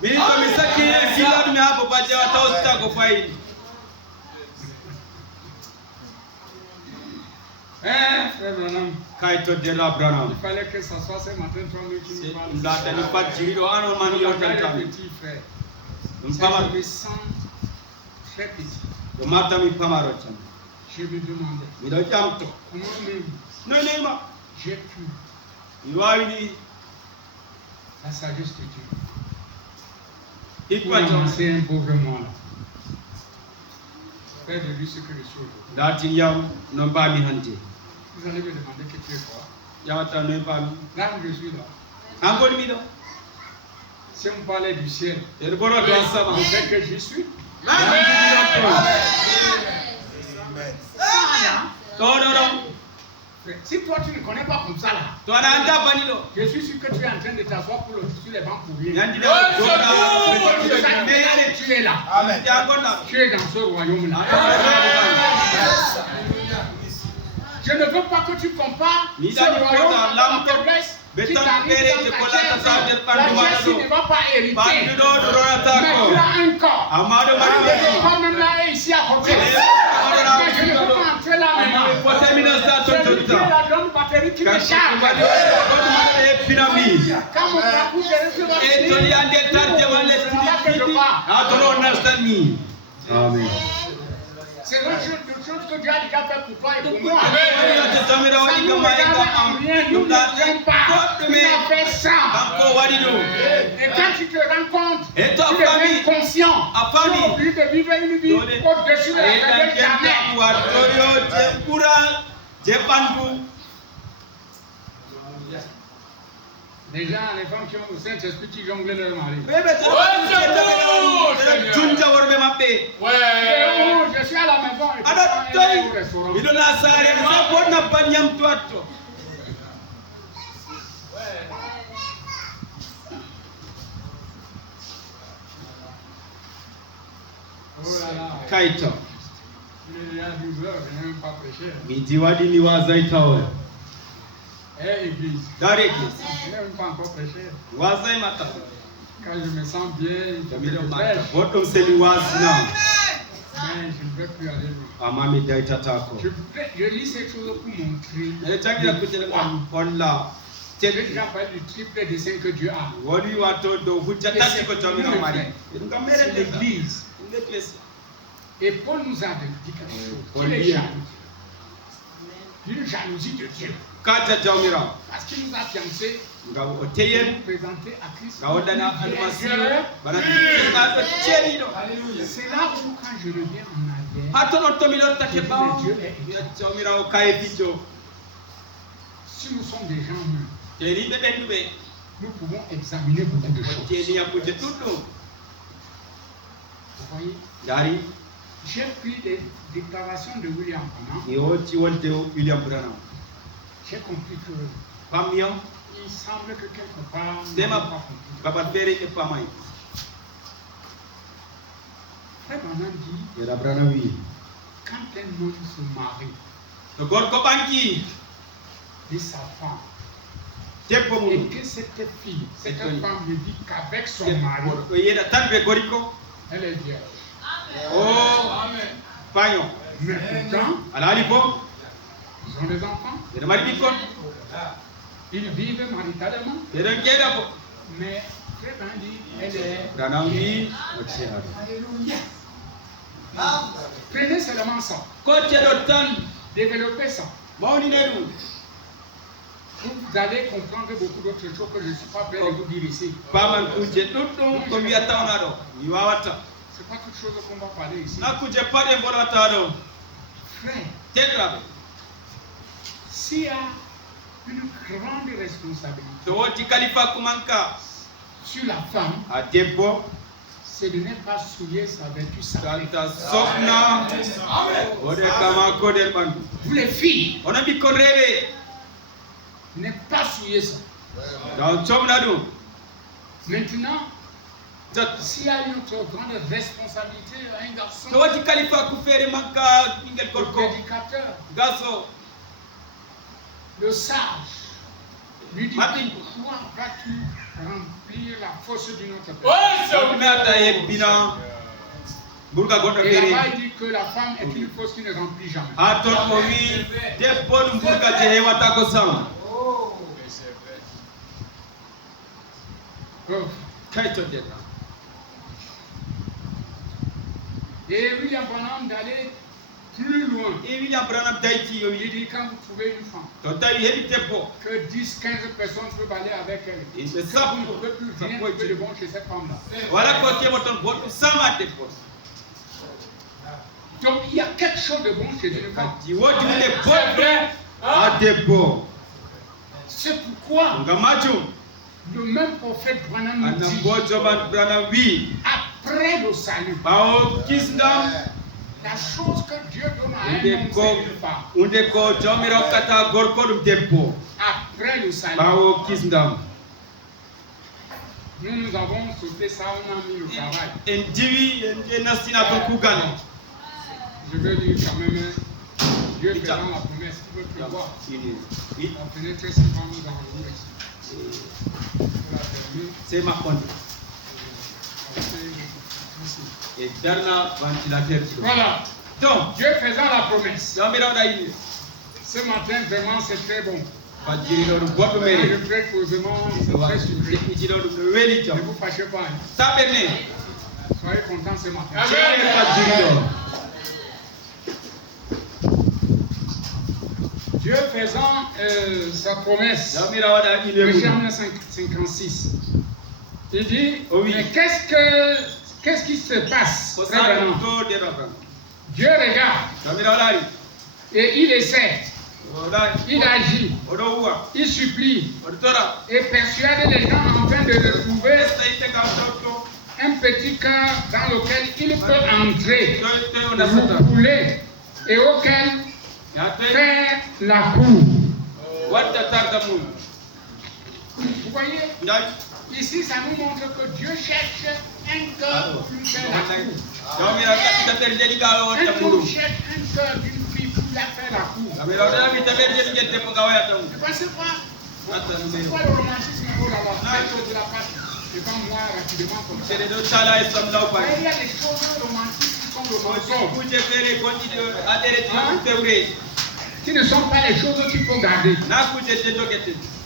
Hein, frère Branham? Kaito de la Branham. Il fallait que ça soit ce matin, toi, qui nous parles. Nous n'attendons pas de dire, ah non, mani, on t'entend. Petit frère. Nous pas Je me sens très petit. Le matin, il pas mal. Je me demandais. Il a dit, comment même non, non, j'ai pu. Il va venir. La sagesse de Dieu. Il Pour avancer un pauvre monde. Faire de lui ce que je suis aujourd'hui. Là, non pas mi hanté. Vous allez me demander que tu es quoi? Yawata non pas mi. Là où je suis là. Encore mi do. Si on parlait du ciel, Et le bonheur doit savoir. on sait que j'y suis. Non. Si toi tu ne connais pas comme ça là, Toi, je suis sûr que tu es en train de t'asseoir sur les bancs pour rien. Tu es là. Tu es dans ce royaume là. Je ne veux pas que tu compares ce royaume à ta faiblesse. Qui t'arrive dans ta chaise, la chaise ne va pas hériter. Mais tu as un corps. Le corps même là est ici à côté. Mais je ne peux pas entrer là maintenant. C'est lui qui est la grande batterie qui me charge. Quand mon parcours de va finir, Amen. c'est une chose que Dieu a déjà fait pour toi et pour moi. Ça ne nous regarde en rien, nous ne l'aimons pas. Il a fait ça. Et quand tu te rends compte, tu deviens conscient. Tu es obligé de vivre une vie au-dessus de la faiblesse jamais. Les gens, les femmes qui ont le Saint-Esprit qui jonglent leur mari. Je suis à la maison et je suis au restaurant. Oh là là. Kaito. Il y a 12 heures, je n'ai même pas prêché. Midiwadi ni wazaitawe. Eh, église. Dans l'église. Je n'ai même pas encore prêché. Wazai mata. Quand je me sens bien, je Jamilo me mata. prêche. Boto mseli wazina. Mais je ne veux plus aller loin. Amami daita tako. Je lis ces choses pour montrer. Et tangira kutele on J'ai déjà parlé du triple dessein que Dieu a. Wodi wato do hujja tati ko jamiro mari. C'est l'église. Et Paul nous a dit quelque chose. Il est jaloux. Une jalousie de Dieu. Kata jamiro. Parce qu'il nous a fiancés. Ngabo oteyen. Présenté à Christ. Gawodana almasiro. Bana C'est là où quand je reviens en arrière. Hatono tomilo takeba. Dieu est Ya jamiro kaebijo. Si nous sommes des gens humains, Teri nous pouvons examiner beaucoup de choses. Vous Vous voyez, Dari, j'ai pris les déclarations de William Branham. William Branham. J'ai compris que Pamio, il semble que quelque part, nous Dema, n'avons pas compris. Baba Pere et Pamai. Frère Branham dit, Il a Branham, oui. quand un homme se marie Le Gorko Banki, de sa femme, et et que cette fille, cette femme me dit qu'avec son mari, elle est vierge. Oh, Pagnon. Mais pourtant, ils ont des enfants. Ils vivent maritalement. Mais Frère Branham dit, elle est. Alléluia. Prenez seulement ça. Développez ça. Vous allez comprendre beaucoup d'autres choses que je ne suis pas prêt de vous dire ici. C'est pas toute chose qu'on va parler ici. Frère, s'il y a une grande responsabilité sur la femme, c'est de ne pas souiller sa vertu sacrée. Vous les filles, ne pas souiller ça. Maintenant, s'il y a une autre grande responsabilité à un garçon, le prédicateur, le sage, lui dit, pourquoi vas-tu remplir la fosse d'une autre personne? Et là-bas, il dit que la femme est une chose qui ne remplit jamais. Et William Branham d'aller plus loin. Il dit quand vous trouvez une femme, que 10, 15 personnes peuvent aller avec elle. Et c'est ça, vous ne pouvez plus rien trouver de bon chez cette femme-là. Donc il y a quelque chose de bon chez une femme. C'est pourquoi le même prophète Branham nous dit, après le salut, la chose que Dieu donne à un homme, c'est une femme. Après le salut, nous avons sauté ça, on a mis le travail. Je veux dire quand même, Dieu faisant la promesse, il veut prévoir. On pénétrait ces femmes dans le monde. C'est ma conduite. Et Bernard ventilateur. Voilà. Donc, Dieu faisant la promesse. Ce matin, vraiment, c'est très bon. Je prie posément, c'est très sucré. Ne vous fâchez pas. Soyez contents ce matin. Dieu faisant sa promesse, Péché 56, il dit, mais qu'est-ce qui se passe? Dieu regarde et il essaie, il agit, il supplie et persuade les gens afin de retrouver un petit cœur dans lequel il peut entrer, rouler et auquel faire la cour. Vous voyez? Ici, ça nous montre que Dieu cherche un cœur pour faire la cour. Dieu cherche un cœur d'une fille pour la faire la cour. Ne pensez pas? Pourquoi le romantisme est là-bas? De la part. Je vais moi rapidement comme ça. Il y a des choses romantiques qui sont le mensonge. Qui ne sont pas les choses qu'il faut garder.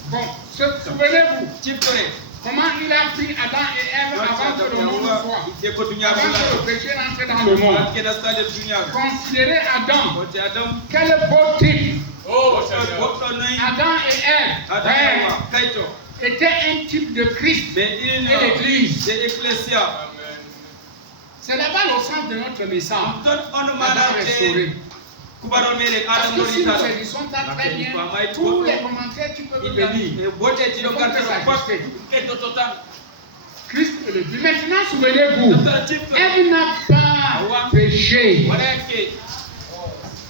Bon, souvenez-vous. Comment il a pris Adam et Ève avant que le monde soit, avant que le péché entre dans le monde. Considérez Adam, quel beau type. Adam et Ève étaient un type de Christ et l'Église. C'est là-bas le sens de notre message. Adam restauré. Parce que si nous saisissons ça très bien, tous les commentaires tu peux venir. Christ le dit. Maintenant, souvenez-vous, elle n'a pas péché.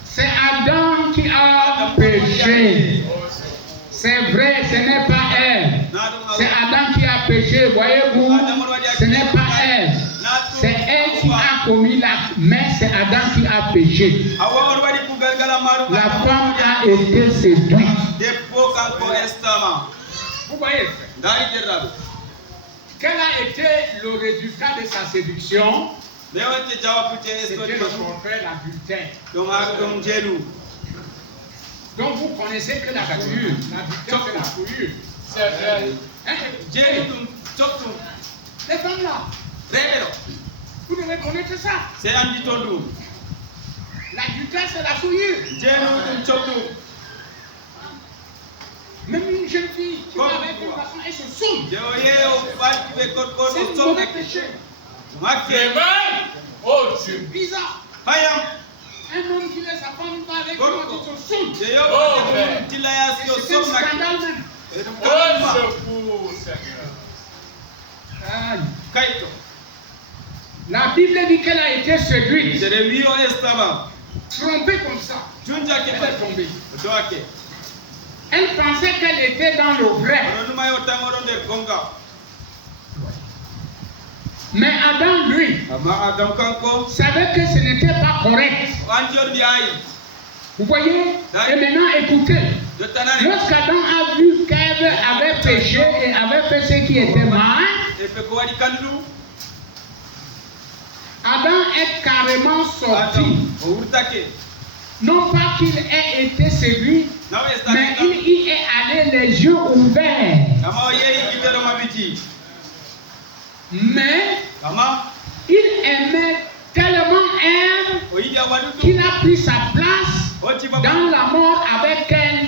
C'est Adam qui a péché. C'est vrai, ce n'est pas elle. C'est Adam qui a péché. Voyez-vous, ce n'est pas elle. C'est elle qui a commis l'acte, mais c'est Adam qui a péché. La femme a été séduite. Vous voyez? Quel a été le résultat de sa séduction? C'était le contraire, l'adultère. Donc vous connaissez que la fouillure, l'adultère c'est la fouillure. C'est vrai. Les femmes là, vous devez connaître ça. C'est un dit tout. L'adultère c'est la fouillure. Même une jeune fille qui va avec une façon, elle se saoule. C'est un mauvais péché. Oh, c'est bizarre. Un homme qui laisse sa femme va avec une façon, se saoule. C'est un scandale même. Oh, secours, Seigneur. La Bible dit qu'elle a été séduite. Trompée comme ça. Elle est tombée. Elle pensait qu'elle était dans le vrai. Mais Adam, lui, savait que ce n'était pas correct. Vous voyez? Et maintenant, écoutez. Lorsqu'Adam a vu qu'Ève avait péché et avait fait ce qui était mal, Adam est carrément sorti. Non pas qu'il ait été séduit, mais il y est allé les yeux ouverts. Mais il aimait tellement elle qu'il a pris sa place dans la mort avec elle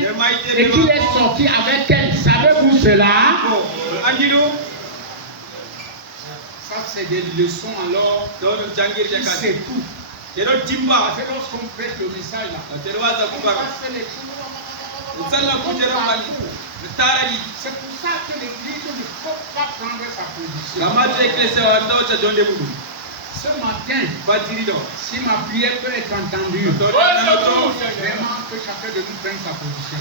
et qu'il est sorti avec elle. Savez-vous cela? Ça, c'est des leçons alors. C'est tout. C'est lorsqu'on prête le message là. C'est pour ça que l'église ne peut pas prendre sa position. Ce matin, si ma prière peut être entendue, vraiment que chacun de nous prenne sa position.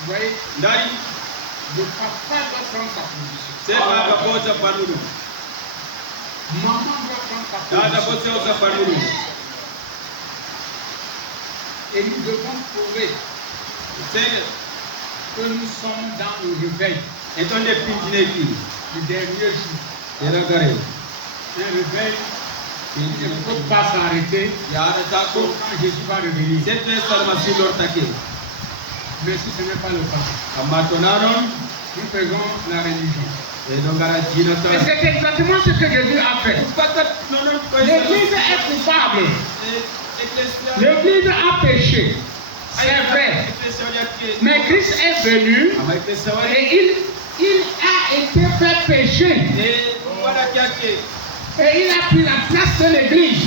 Vous voyez? Le papa doit prendre sa position. Maman doit prendre sa position. Et nous devons prouver que nous sommes dans le réveil. Le dernier jour. Un réveil qui ne peut pas s'arrêter sauf quand Jésus va revenir. Mais si ce n'est pas le cas, nous faisons la religion. Et c'est exactement ce que Jésus a fait. L'église est coupable. L'église a péché. C'est vrai. Mais Christ est venu et il a été fait pécher. Et il a pris la place de l'église.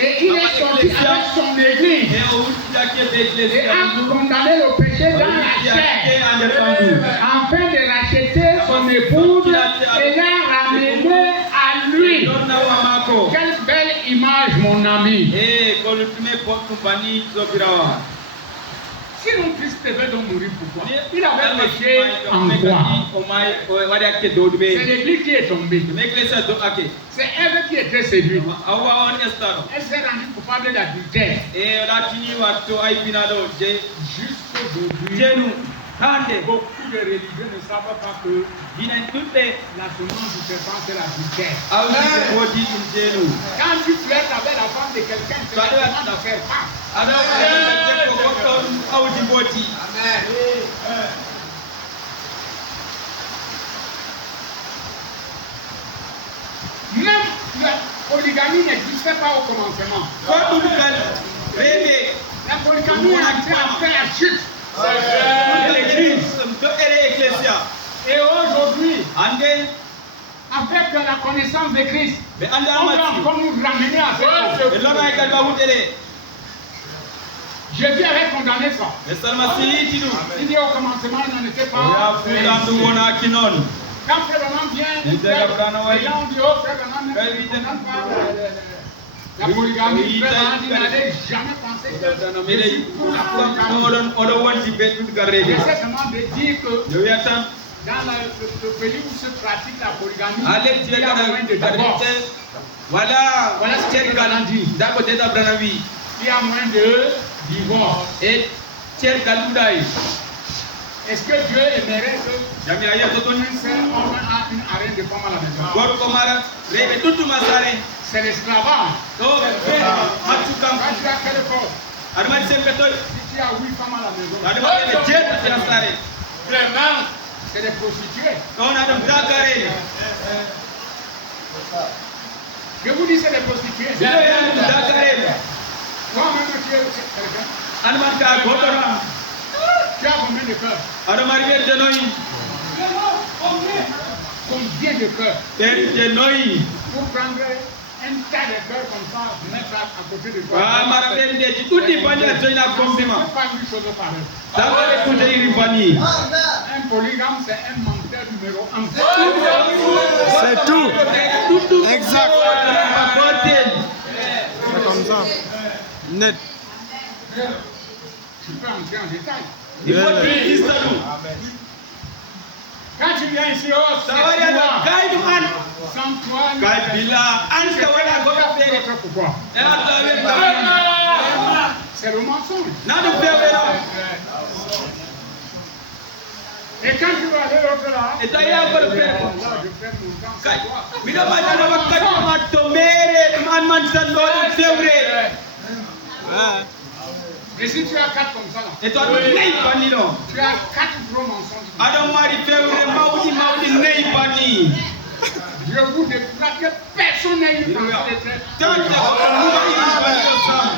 Et il est sorti avec son église. Et a condamné le péché dans la chair. Afin de racheter son épouse et la ramener à lui. Quelle belle image, mon ami. Sinon Christ devait donc mourir pourquoi? Il avait péché en quoi? C'est l'église qui est tombée. C'est elle qui était séduite. Elle s'est rendue coupable d'adultère. Jusqu'aujourd'hui, beaucoup de religieux ne savent pas que la semence du serpent c'est l'adultère. Quand tu flirtes avec la femme de quelqu'un, c'est la semence du serpent. Même la polygamie n'existait pas au commencement. La polygamie est entrée après la chute de l'église. Et aujourd'hui, avec la connaissance de Christ, on va encore nous ramener à cette. Jésus avait condamné ça. Il dit au commencement, il n'en était pas. Quand Frère Branham vient, les gens ont dit, oh Frère Branham ne condamne pas la polygamie. Frère Branham n'avait jamais pensé que Jésus pour la polygamie. J'essaie seulement de dire que dans le pays où se pratique la polygamie, il y a moins de divorce. Voilà ce que Branham dit. Il y a moins de divorce. Est-ce que Dieu aimerait que un seul homme a une arène de femmes à la maison? C'est l'esclavage. Quand tu as quelle force? Si tu as 8 femmes à la maison, c'est des prostituées. Je vous dis c'est des prostituées. Toi-même tu es quelqu'un. Tu as combien de cœurs? Combien de cœurs? Pour prendre un tas de cœurs comme ça, mettre à côté de toi. Pas une chose pareille. Un polygame, c'est un menteur numéro 1. C'est tout. Exact. C'est comme ça. Net. Tu peux entrer en détail. Il faut dire quand tu viens ici, oh, c'est toi. Sans toi, pourquoi? C'est le mensonge. Et quand tu vas aller l'autre là, Et toi, il y a encore le père. là, je fais mon temps. Kai, mina majina wakati matomere man sando fevre. Et si tu as 4 comme ça là, Et toi, nei bani no. tu as 4 gros mensonges. Adam mari fevre maudi nei bani. Je vous déclare que personne n'a eu pensé de faire. Tante ko muba ini bani osam.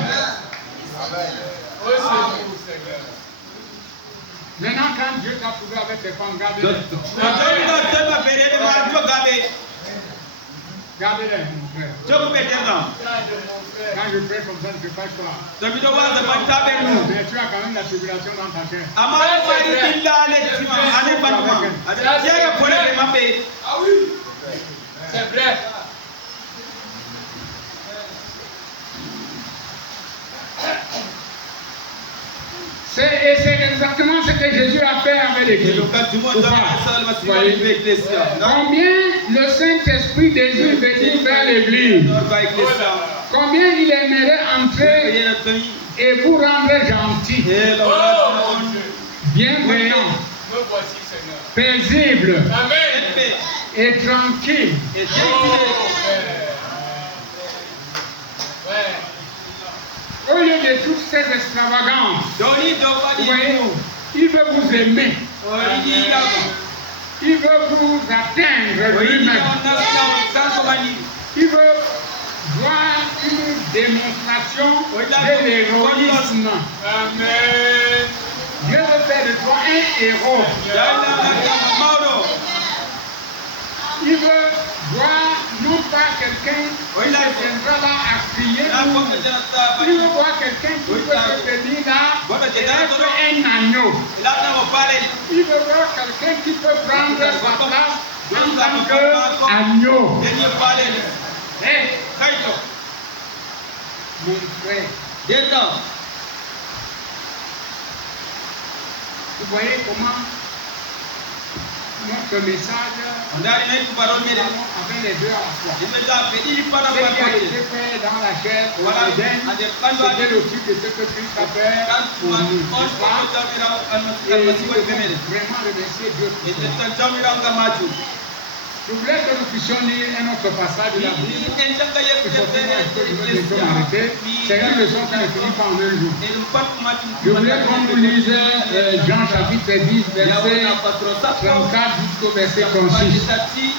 Maintenant, quand Dieu t'a trouvé avec tes femmes, gardez-les. Adoni no tema berede ma jo gabe. Gardez-les, mon frère. Jo ko betega. Quand je prie comme ça, je ne fais pas choix. Davido waza bantabe nu. Mais tu as quand même la tribulation dans ta chair. Amara mari illa ale tima ane banuma. Ada tiaga pore de mabe. Ah oui, c'est vrai. Et c'est exactement ce que Jésus a fait avec l'Église. Combien le Saint-Esprit désire venir vers l'Église? Combien il aimerait entrer et vous rendre gentil, bienveillant, paisible et tranquille. Au lieu de toutes ces extravagances, vous voyez, il veut vous aimer. Il veut vous atteindre lui-même. Il veut voir une démonstration de l'héroïsme. Amen. Dieu veut faire de toi un héros. Il veut voir non pas quelqu'un qui viendra là à crier. Il veut voir quelqu'un qui peut se tenir là et être un agneau. Il veut voir quelqu'un qui peut prendre sa place en tant qu'agneau. Hey, mon frère, vous voyez comment notre message avec les deux à la fois. Ce qui a été fait dans la chair au Éden, c'était le truc de ce que Christ a fait pour nous. Et nous devons vraiment remercier Dieu pour ça. Je voulais que nous puissions lire un autre passage de la Bible. C'est une leçon qui ne finit pas en un jour. Je voulais qu'on nous lise Jean chapitre 10, verset 34 jusqu'au verset 36. Ça, c'est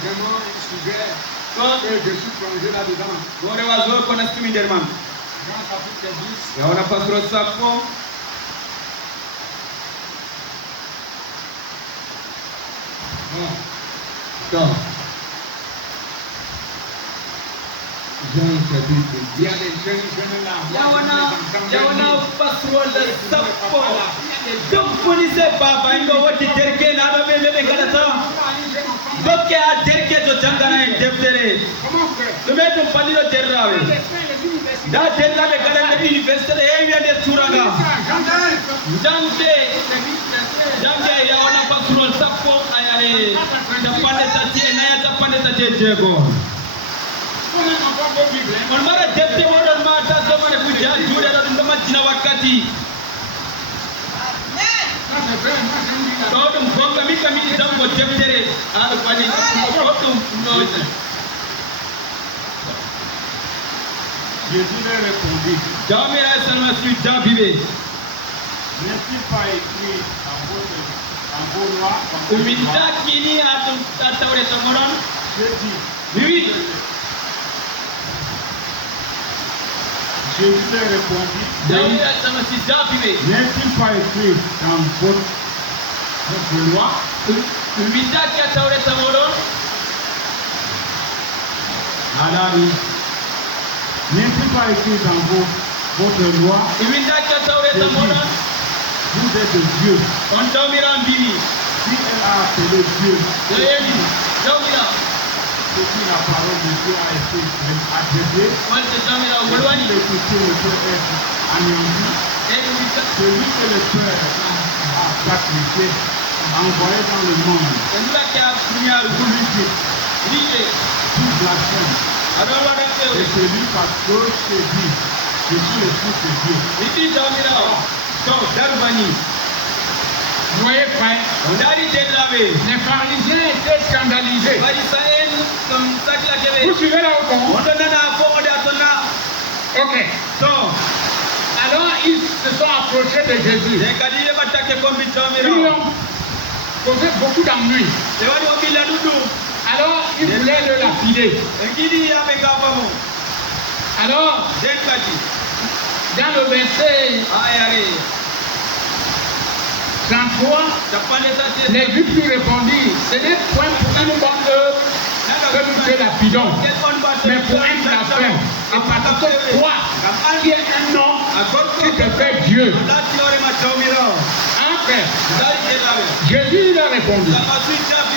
vraiment un sujet que je suis plongé là-dedans. Jean chapitre 10. Donc, Jean chapitre 10. Il y a des jeunes là. Yawana pasrol da sappo. Dumpuni baba ingo wati derke na do be lebe galata. Dokke a derke to jangana en deftere. Comment faire? To me to palilo derrawe. Da derrawe galata université e wiande turaga. Jande yawana pasrol sappo ayare. Tapande tati na ya tapande tati jego. On mara defte modon mata do mane kuja jude do ndama jina wakati. Dodum bonga mi kami dambo deftere ala pani dodum no. Jésus leur répondit. Jamira salma su jabibe. N'est-il pas écrit en vos lois? Uminda kini atum tatawre tomoron. Je dis. Oui. Jésus leur répondit. Jamira salma su jabibe. N'est-il pas écrit dans votre loi? Uminda tatawre tomoron. Alari. N'est-il pas écrit dans votre loi? Uminda tatawre tomoron. Vous êtes Dieu. On jamira mbili. Si elle a appelé Dieu, Jamira. c'est que la parole de Dieu a été attribuée. L'écriture ne peut être anéantie. Celui que le Père a sacrifié, envoyé dans le monde, vous lui dites, tout blasphème. Et celui parce que c'est dit, je suis le Fils de Dieu. Vous voyez, frère, les pharisiens étaient scandalisés. Vous suivez là au fond? Ok. Alors ils se sont approchés de Jésus. Ils lui ont posé beaucoup d'ennuis. Alors ils voulaient le lapider. Alors, dans le verset 33, les Juifs lui répondirent, ce n'est point pour une bonne œuvre que nous te lapidons, mais pour un blasphème. Et parce que toi, qui es un homme, tu te fais Dieu. Enfin, Jésus leur répondit,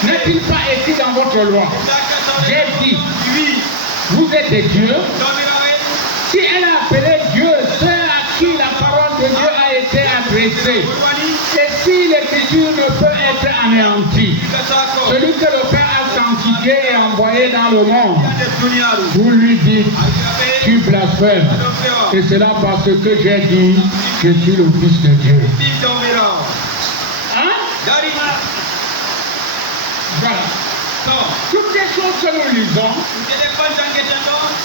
n'est-il pas écrit dans votre loi? J'ai dit, vous êtes des dieux. Si elle a appelé Dieu, ceux à qui la parole de Dieu a été adressée, et si l'écriture ne peut être anéantie, celui que le Père a sanctifié et envoyé dans le monde, vous lui dites, tu blasphèmes. Et c'est là parce que j'ai dit, je suis le Fils de Dieu. Hein? Voilà. Toutes les choses que nous lisons,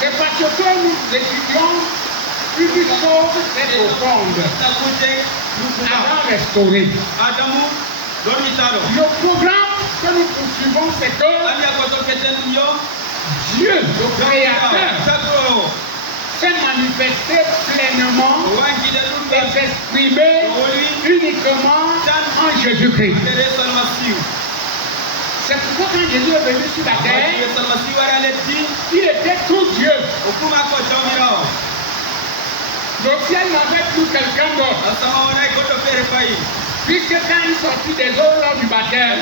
c'est parce que nous étudions une chose très profonde avant restaurer. Le programme que nous poursuivons, c'est que Dieu, le Créateur, s'est manifesté pleinement et s'exprimer uniquement en Jésus-Christ. C'est pourquoi quand Jésus est venu sur la terre, il était tout Dieu. Le ciel n'avait plus quelqu'un d'autre. Puisque quand il sortit des eaux lors du baptême,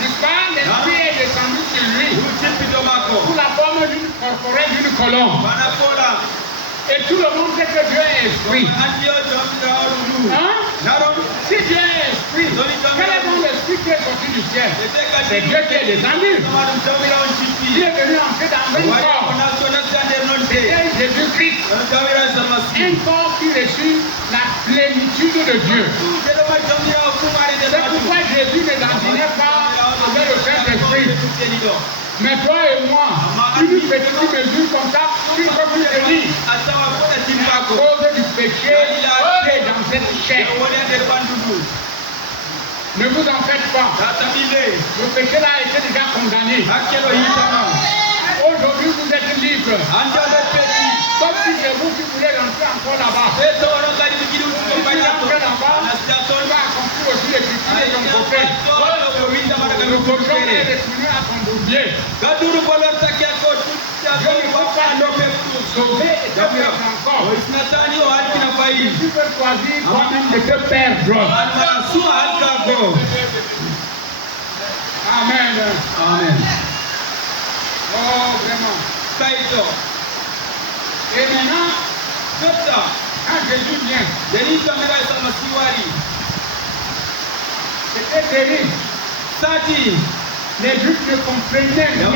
n'est-ce pas, l'esprit est descendu sur lui sous la forme corporelle d'une colombe. Et tout le monde sait que Dieu est esprit. Hein? Si Dieu est esprit, quel est donc l'esprit qui est sorti du ciel? C'est Dieu qui est descendu. Il est venu entrer dans un corps. C'est Jésus-Christ. Un corps qui reçut la plénitude de Dieu. C'est pourquoi Jésus ne dandinait pas avec le Saint-Esprit. Mais toi et moi, une petite mesure comme ça, tu peux plus tenir. À cause du péché qui est dans cette chair. Ne vous en faites pas. Le péché là a été déjà condamné. Aujourd'hui, vous êtes libre. Sauf si c'est vous qui voulez rentrer encore là-bas. Si tu rentres là-bas, tu vas accomplir aussi les critiques de ton côté. Le cochon est destiné à ton bourbier. Je ne peux pas sauver et te perdre encore. Tu peux choisir toi-même de te perdre. Amen. Amen. Oh, vraiment. Et maintenant, quand Jésus vient, c'était terrible. Les Juifs ne comprenaient rien.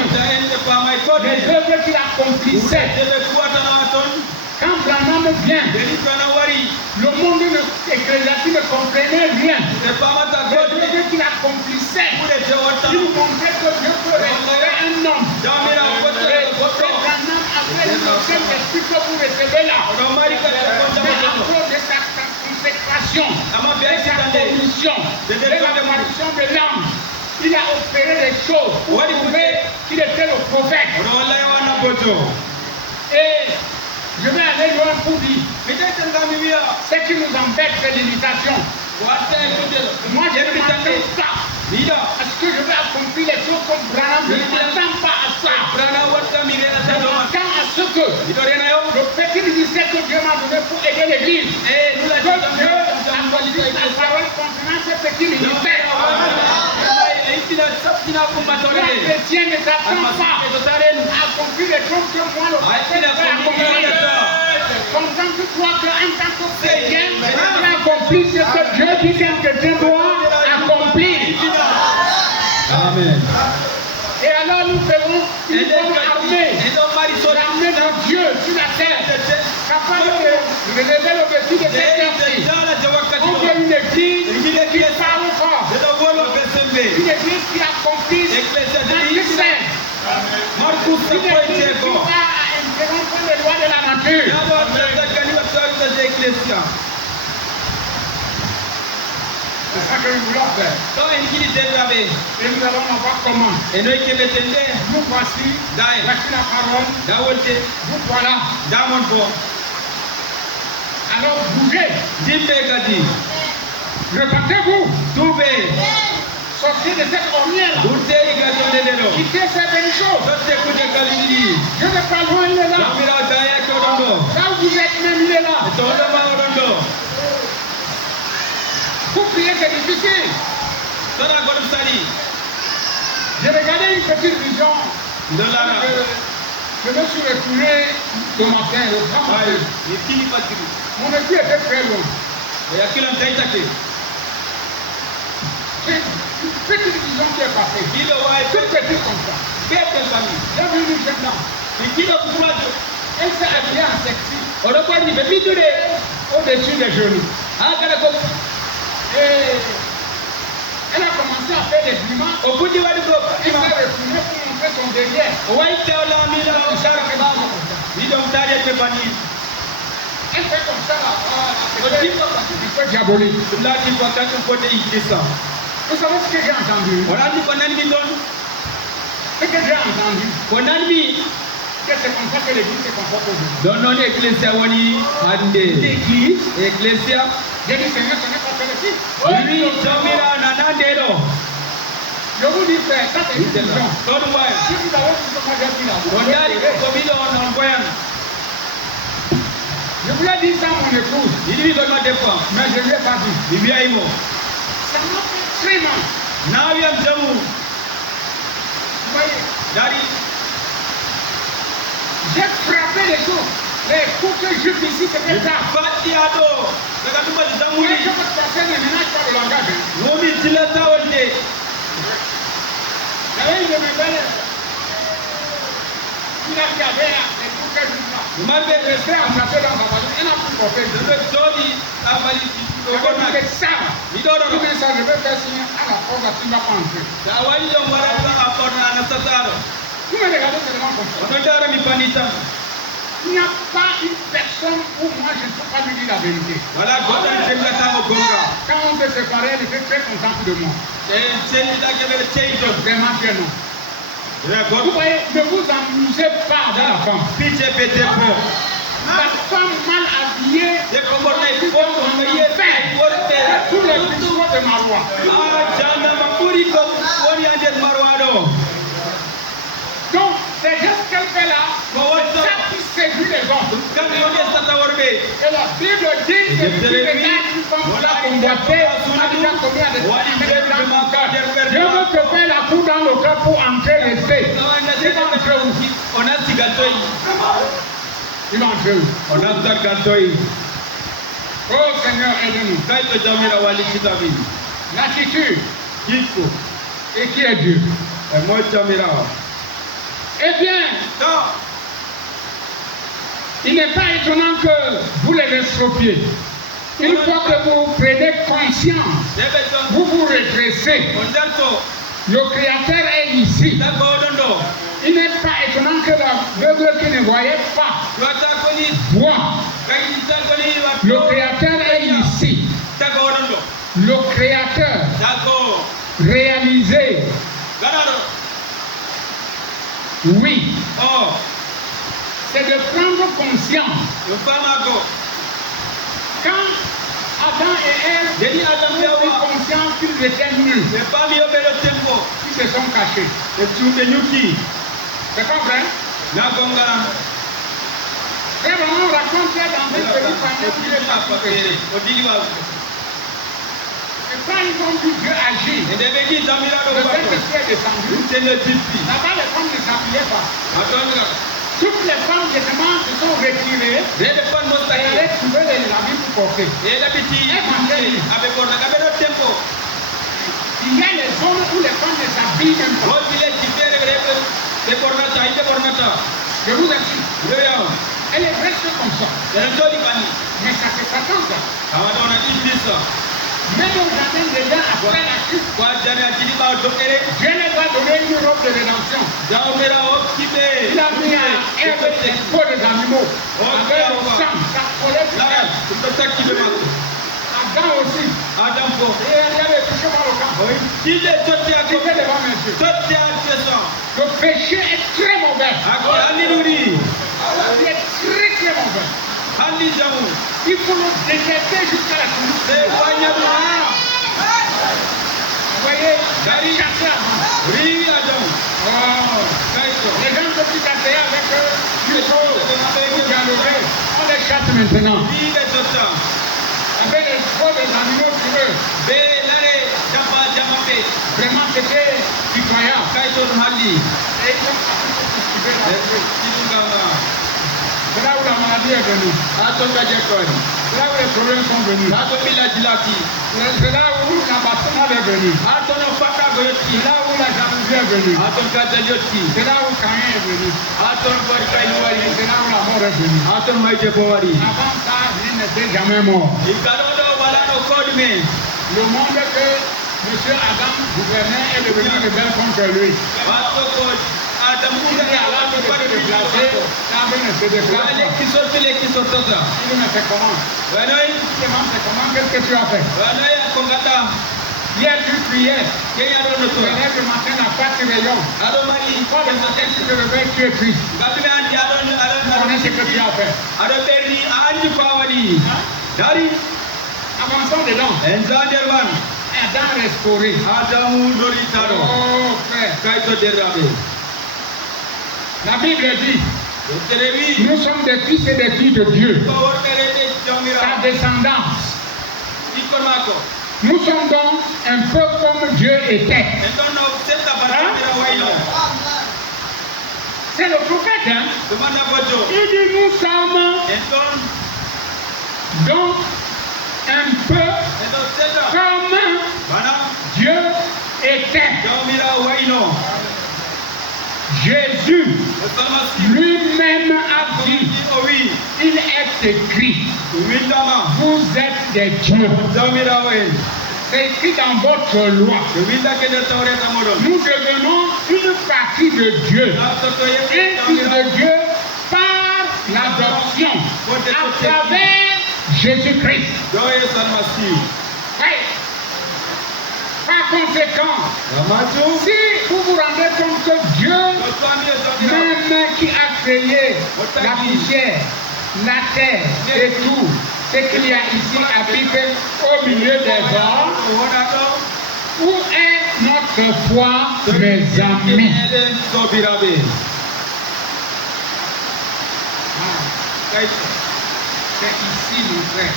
Les œuvres qu'il accomplissait. Quand Branham vient, le monde ecclésiastique ne comprenait rien. Les œuvres qu'il accomplissait, il montrait que Dieu peut restaurer un homme. Branham avait une Saint-Esprit que vous recevez là. Mais à cause de sa consécration, de sa commission, de la formation de l'âme, il a opéré des choses pour prouver qu'il était le prophète. Et je vais aller loin pour dire, ce qui nous embête, c'est l'imitation. Moi, je ne m'attends pas. Est-ce que je vais accomplir les choses comme Branham? Je ne m'attends pas à ça. Je m'attends à ce que le petit ministère que Dieu m'a donné pour aider l'église, que Dieu accomplisse la parole concernant ce petit ministère. Les chrétiens ne s'attendent pas à accomplir les choses que moi, le prophète, vais accomplir. Contente-toi qu'en tant que chrétien, tu accomplis ce que Dieu dit qu'un chrétien doit accomplir. Amen. Et alors nous ferons une bonne armée, l'armée de Dieu sur la terre, capable de relever Une église qui a compris Marcus qui va interrompre les lois de la nature. C'est ça que nous voulons faire. Et nous allons voir comment. Nous voici, voici la parole. Vous voilà. Alors bougez. Repartez-vous. Sortez de cette ornière. Quittez ces belles choses. Je ne vais pas loin, il est là. Là où vous êtes même, il est là. Pour prier, c'est difficile. J'ai regardé une petite vision. Je me suis retourné le matin, le grand matin. Mon époux était très loin. C'est une petite vision qui est passée. Toute petite comme ça. J'ai vu une jeune dame. Elle s'est habillée en sexy. Au-dessus des genoux. Et elle a commencé à faire des pliments. Elle s'est retournée pour montrer son derrière. Elle fait comme ça là. C'est un peu diabolique. Vous savez ce que j'ai entendu? Ce que j'ai entendu. Que c'est comme ça que l'église se comporte aujourd'hui. L'église. J'ai dit Seigneur, ce n'est pas fait ici. Je vous dis frère, ça c'est une vision. Si vous avez vu comment j'ai dit là, je voulais dire ça à mon épouse, mais je ne lui ai pas dit. Ça m'a fait très mal. Vous voyez, j'ai frappé les choses. Les coups que je fais ici, c'était ça. Mais je peux te passer, mais maintenant je parle le langage. Il y avait une de mes belles. Il a regardé les coups que je fais. Il m'a resté enchappé dans sa voiture. Il n'a plus porté. Je vais ça. Il dit ça, je vais faire signer à la porte, tu ne vas pas entrer. Vous me regardez seulement comme ça. Il n'y a pas une personne où moi je ne peux pas lui dire la vérité. Quand on s'est séparés, elle était très contente de moi. Vraiment que non. Vous voyez, ne vous amusez pas de la femme. La femme mal habillée, tous les biscuits de Marois. Donc, c'est juste qu'elle fait là, ça qui séduit les hommes. Et la Bible dit que si tu regardes une femme là convoitée, tu as déjà combien de temps dans ton cœur. Dieu veut te faire la cour dans le cœur pour entrer et rester. Il va entrer où? Il va entrer où? Oh Seigneur, aide-nous. L'attitude. Et qui est Dieu? Eh bien, il n'est pas étonnant que vous les estropiez. Une fois que vous prenez conscience, vous vous redressez. Le Créateur est ici. Il n'est pas étonnant que l'aveugle qui ne voyait pas voit. Le Créateur est ici. Le Créateur réalisé. Oui. C'est de prendre conscience. Quand Adam et Ève ont pris conscience qu'ils étaient nus, ils se sont cachés. C'est pas vrai? Et vraiment, on raconte dans une petite famille où il est parti. Et quand ils ont vu Dieu agir, le Saint-Esprit est descendu. Là-bas, les femmes ne s'appuyaient pas. Toutes les femmes justement se sont retirées et allaient trouver les habits pour porter. Il y a les zones où les femmes ne s'habillent même pas. Je vous assure. Elle est restée comme ça. Mais ça c'est Satan ça. Même au jardin déjà après la chute, Dieu n'est pas donné une robe de rédemption. Il a mis à Ève des peaux des animaux. Avec le sang, ça collait sur elle. Adam aussi. Et il avait touché par le camp. Il fait devant mes yeux. Le péché est très mauvais. Il est très très mauvais. Il faut le détester jusqu'à la fin. Vous voyez, j'allais chasser avant. Les gens ne peuvent plus chasser avec eux. Il faut dialoguer. On les chasse maintenant. Avec les chevaux des animaux sur eux. Vraiment, c'était incroyable. Et ils ont c'est là où la maladie est venue. C'est là où les problèmes sont venus. C'est là où l'abattement est venu. C'est là où la jalousie est venue. C'est là où Caïn est venu. C'est là où la mort est venue. Avant ça, il n'était jamais mort. Le monde que M. Adam gouvernait est devenu rebelle contre lui. Il est alors de se déplacer, l'âme ne se déplace pas. Il me fait comment? Il demande c'est comment, qu'est-ce que tu as fait? Hier tu priais, tu te lèves le matin, n'a pas de rayon. Quand le matin tu te réveilles, tu es triste. Tu connais ce que tu as fait. Avançons dedans. Adam restauré. Oh frère. La Bible dit, nous sommes des fils et des filles de Dieu, sa descendance. Nous sommes donc un peu comme Dieu était. C'est le prophète, hein? Il dit, nous sommes donc un peu comme Dieu était. Jésus lui-même a dit, il est écrit, vous êtes des dieux. C'est écrit dans votre loi. Nous devenons une partie de Dieu. Un fils de Dieu par l'adoption à travers Jésus-Christ. Par conséquent, si vous vous rendez compte que Dieu, même qui a créé la poussière, la terre et tout, ce qu'il y a ici habite au milieu des hommes, où est notre foi, mes amis? C'est ici, mon frère.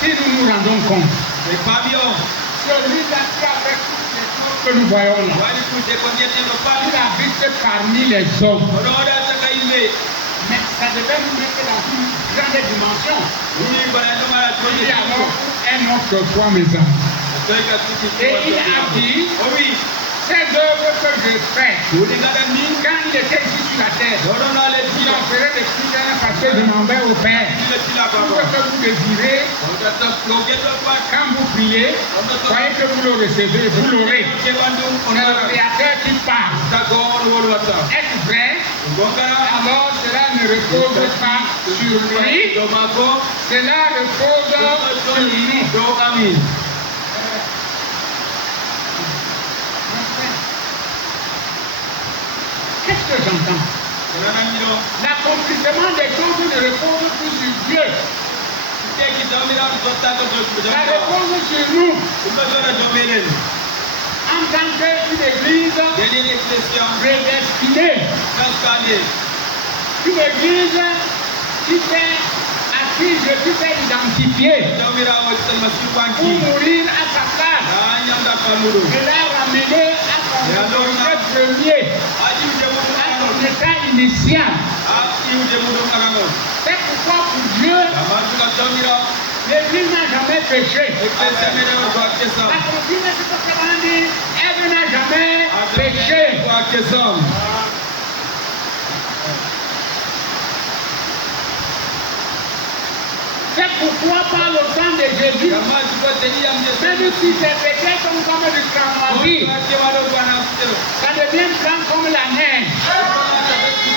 Si nous nous rendons compte, celui-là qui a fait toutes les choses que nous voyons là, il habite parmi les hommes. Mais ça devait nous mettre dans une grande dimension. Il y a alors un autre foi, mes amis. Et il a dit, ces œuvres que je fais, quand il était ici sur la terre, il en ferait des plus grands parce que je m'en vais au Père. Tout ce que vous désirez, quand vous priez, croyez que vous le recevez, vous l'aurez. C'est le Créateur qui parle. Est-ce vrai? Alors cela ne repose pas sur lui, cela repose sur nous. Qu'est-ce que j'entends? L'accomplissement des choses ne repose plus sur Dieu. Ça repose sur nous. En tant qu'une église prédestinée. Une église qui fait à qui Jésus fait identifier pour mourir à sa place et la ramener à son premier, à son état initial. C'est pourquoi pour Dieu, l'église n'a jamais péché. La doctrine, c'est ce que l'on dit, elle n'a jamais péché. pourquoi par le sang de Jésus, même si tes péchés sont comme du cramoisi, ça devient blanc comme la neige.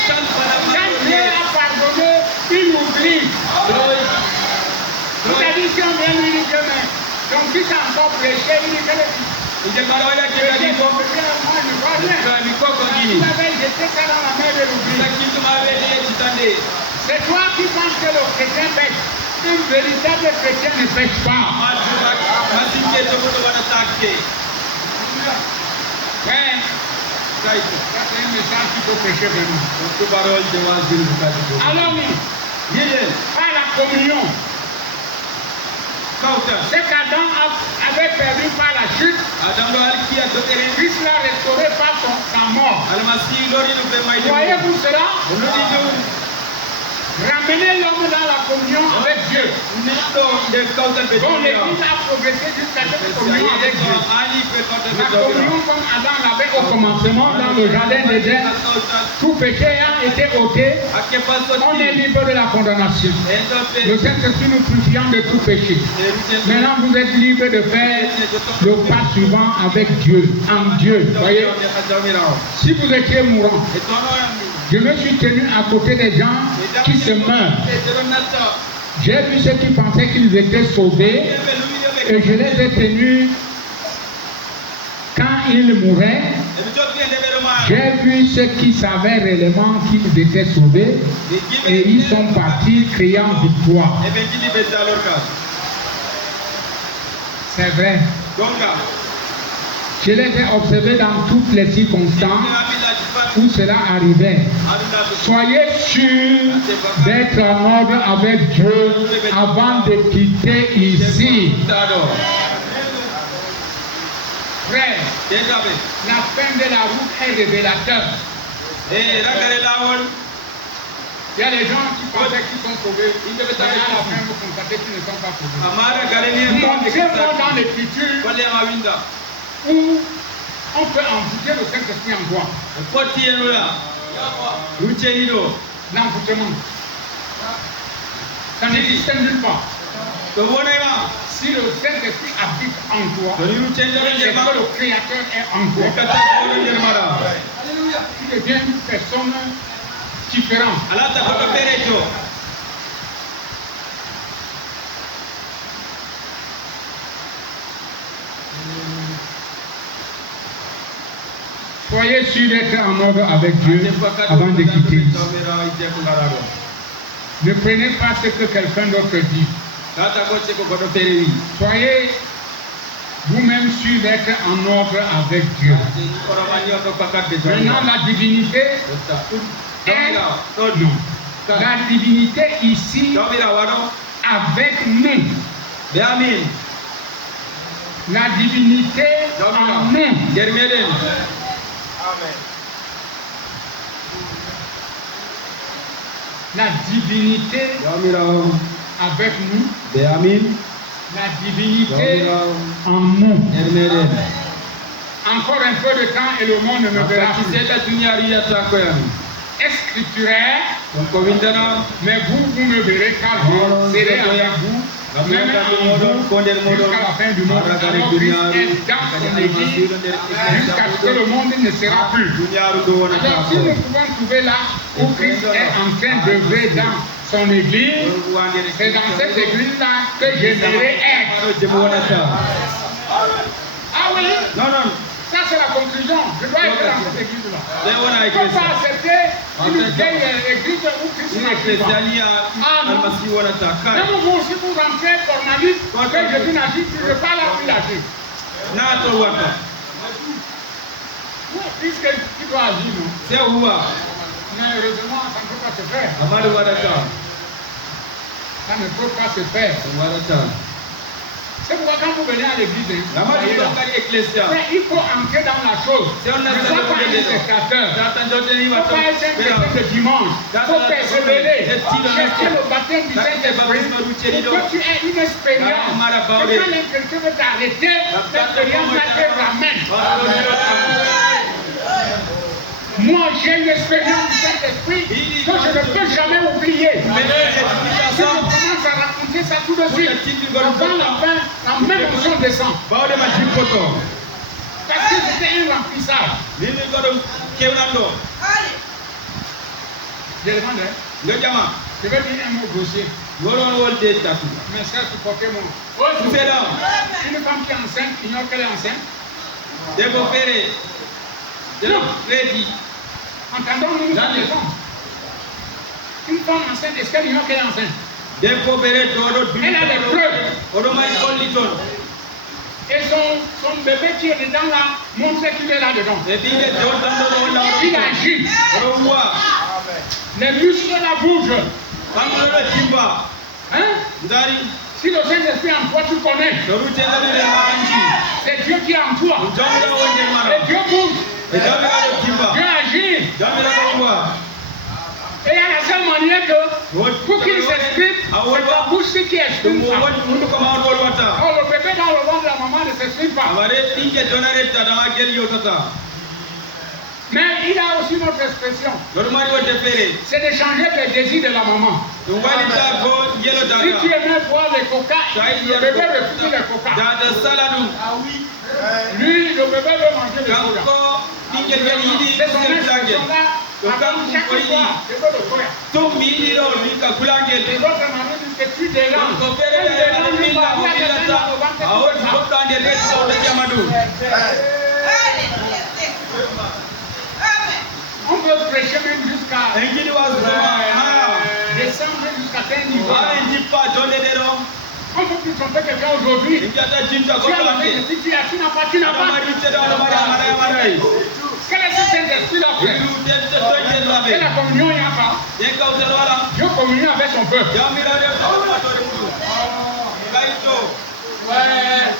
Quand Dieu a pardonné, il oublie. Vous avez dit si on vient lui dire que ton fils a encore péché, il dit que il avait jeté ça dans la mer de l'oubli. C'est toi qui penses que le chrétien pêche. Un véritable chrétien ne pêche pas. C'est un message qu'il faut prêcher vraiment. Alors, par la communion, ce qu'Adam avait perdu par la chute, Christ l'a restauré par sa mort. Voyez-vous cela? Ramener l'homme dans la communion avec Dieu. Bon, l'Église a progressé jusqu'à cette communion avec Dieu. La communion comme Adam l'avait au commencement dans le jardin d'Éden, tout péché a été ôté, on est libre de la condamnation. Le Saint-Esprit nous purifiant de tout péché. Maintenant vous êtes libre de faire le pas suivant avec Dieu, en Dieu. Voyez, si vous étiez mourant, je me suis tenu à côté des gens qui se meurent. J'ai vu ceux qui pensaient qu'ils étaient sauvés et je les ai tenus quand ils mouraient. J'ai vu ceux qui savaient réellement qu'ils étaient sauvés et ils sont partis criant victoire. C'est vrai. Je les ai observés dans toutes les circonstances où cela arrivait. Soyez sûrs d'être en ordre avec Dieu avant de quitter ici. Frère, la fin de la route est révélateur. Il y a des gens qui pensaient qu'ils sont sauvés. À la fin, vous constatez qu'ils ne sont pas sauvés. Montrez-moi dans l'Écriture où on peut envoûter le Saint-Esprit en quoi? L'envoûtement. Ça n'existe nulle part. Si le Saint-Esprit habite en toi, c'est que le Créateur est en toi. Tu deviens une personne différente. Soyez sûrs d'être en ordre avec Dieu avant de quitter. Ne prenez pas ce que quelqu'un d'autre dit. Soyez vous-même sûrs d'être en ordre avec Dieu. Maintenant, la divinité est... Non. La divinité ici avec nous. La divinité en nous. Amen. La divinité avec nous. La divinité en nous. Encore un peu de temps et le monde ne me verra plus. Est scripturaire, mais vous me verrez quand je serai avec vous. Même jusqu'à la fin du monde, alors Christ est dans son église jusqu'à ce que le monde ne sera plus. Alors si nous pouvons trouver là où Christ est en train d'œuvrer dans son église, c'est dans cette église-là que j'aimerais être. Ah oui? Non. Ça c'est la conclusion. Je dois être dans cette église-là. Je ne peux pas accepter une vieille église où Christ n'a plus pas. Ah non. Même vous aussi vous rentrez formaliste, que Jésus n'a dit, tu ne peux pas la plus lâcher. Oui, puisque tu dois agir, non? Mais heureusement, ça ne peut pas se faire. Ça ne peut pas se faire. C'est pourquoi quand vous venez à l'église, il faut entrer dans la chose. Ne sois pas un spectateur. Il ne faut pas être un chrétien de dimanche. Il faut persévérer. Chercher le baptême du Saint-Esprit pour que tu aies une expérience. Et quand l'impression veut t'arrêter, l'expérience là te ramène. Moi, j'ai une expérience du Saint-Esprit que je ne peux jamais oublier. Si je commence à raconter quantifier ça tout de suite. Avant la même onction descend. Parce que c'était un remplissage. Je demande, je vais dire un mot grossier. Mais ça, supporter mon. Une femme qui est enceinte, ignore qu'elle est enceinte. Entendons-nous nous sommes des hommes. Une femme enceinte, est-ce qu'elle ignore qu'elle est enceinte? Elle a des preuves. Et son bébé qui est dedans là montre qu'il est là dedans. Il agit. Les muscles la bougent. Hein? Si le Saint-Esprit en toi, tu connais. C'est Dieu qui est en toi. Et Dieu bouge. Dieu agit. Et il y a la seule manière que, pour qu'il s'exprime, c'est la bouche qui exprime ça. Oh, le bébé dans le ventre de la maman ne s'exprime pas. Mais il a aussi une autre expression. C'est de changer les désirs de la maman. Si tu aimais boire les coca, le bébé refuse les coca. Lui, le bébé veut manger les coca. C'est son expression-là. Avant chaque fois, je veux le faire. Les autres maris disent que tu délances. On peut prêcher même jusqu'à descendre jusqu'à tel niveau. On peut plus tromper quelqu'un aujourd'hui. Tu as la vie, si tu n'as pas, tu n'as pas. Quel est ce Saint-Esprit là fait? Et la communion, il n'y a pas. Dieu communie avec son peuple. Ouais.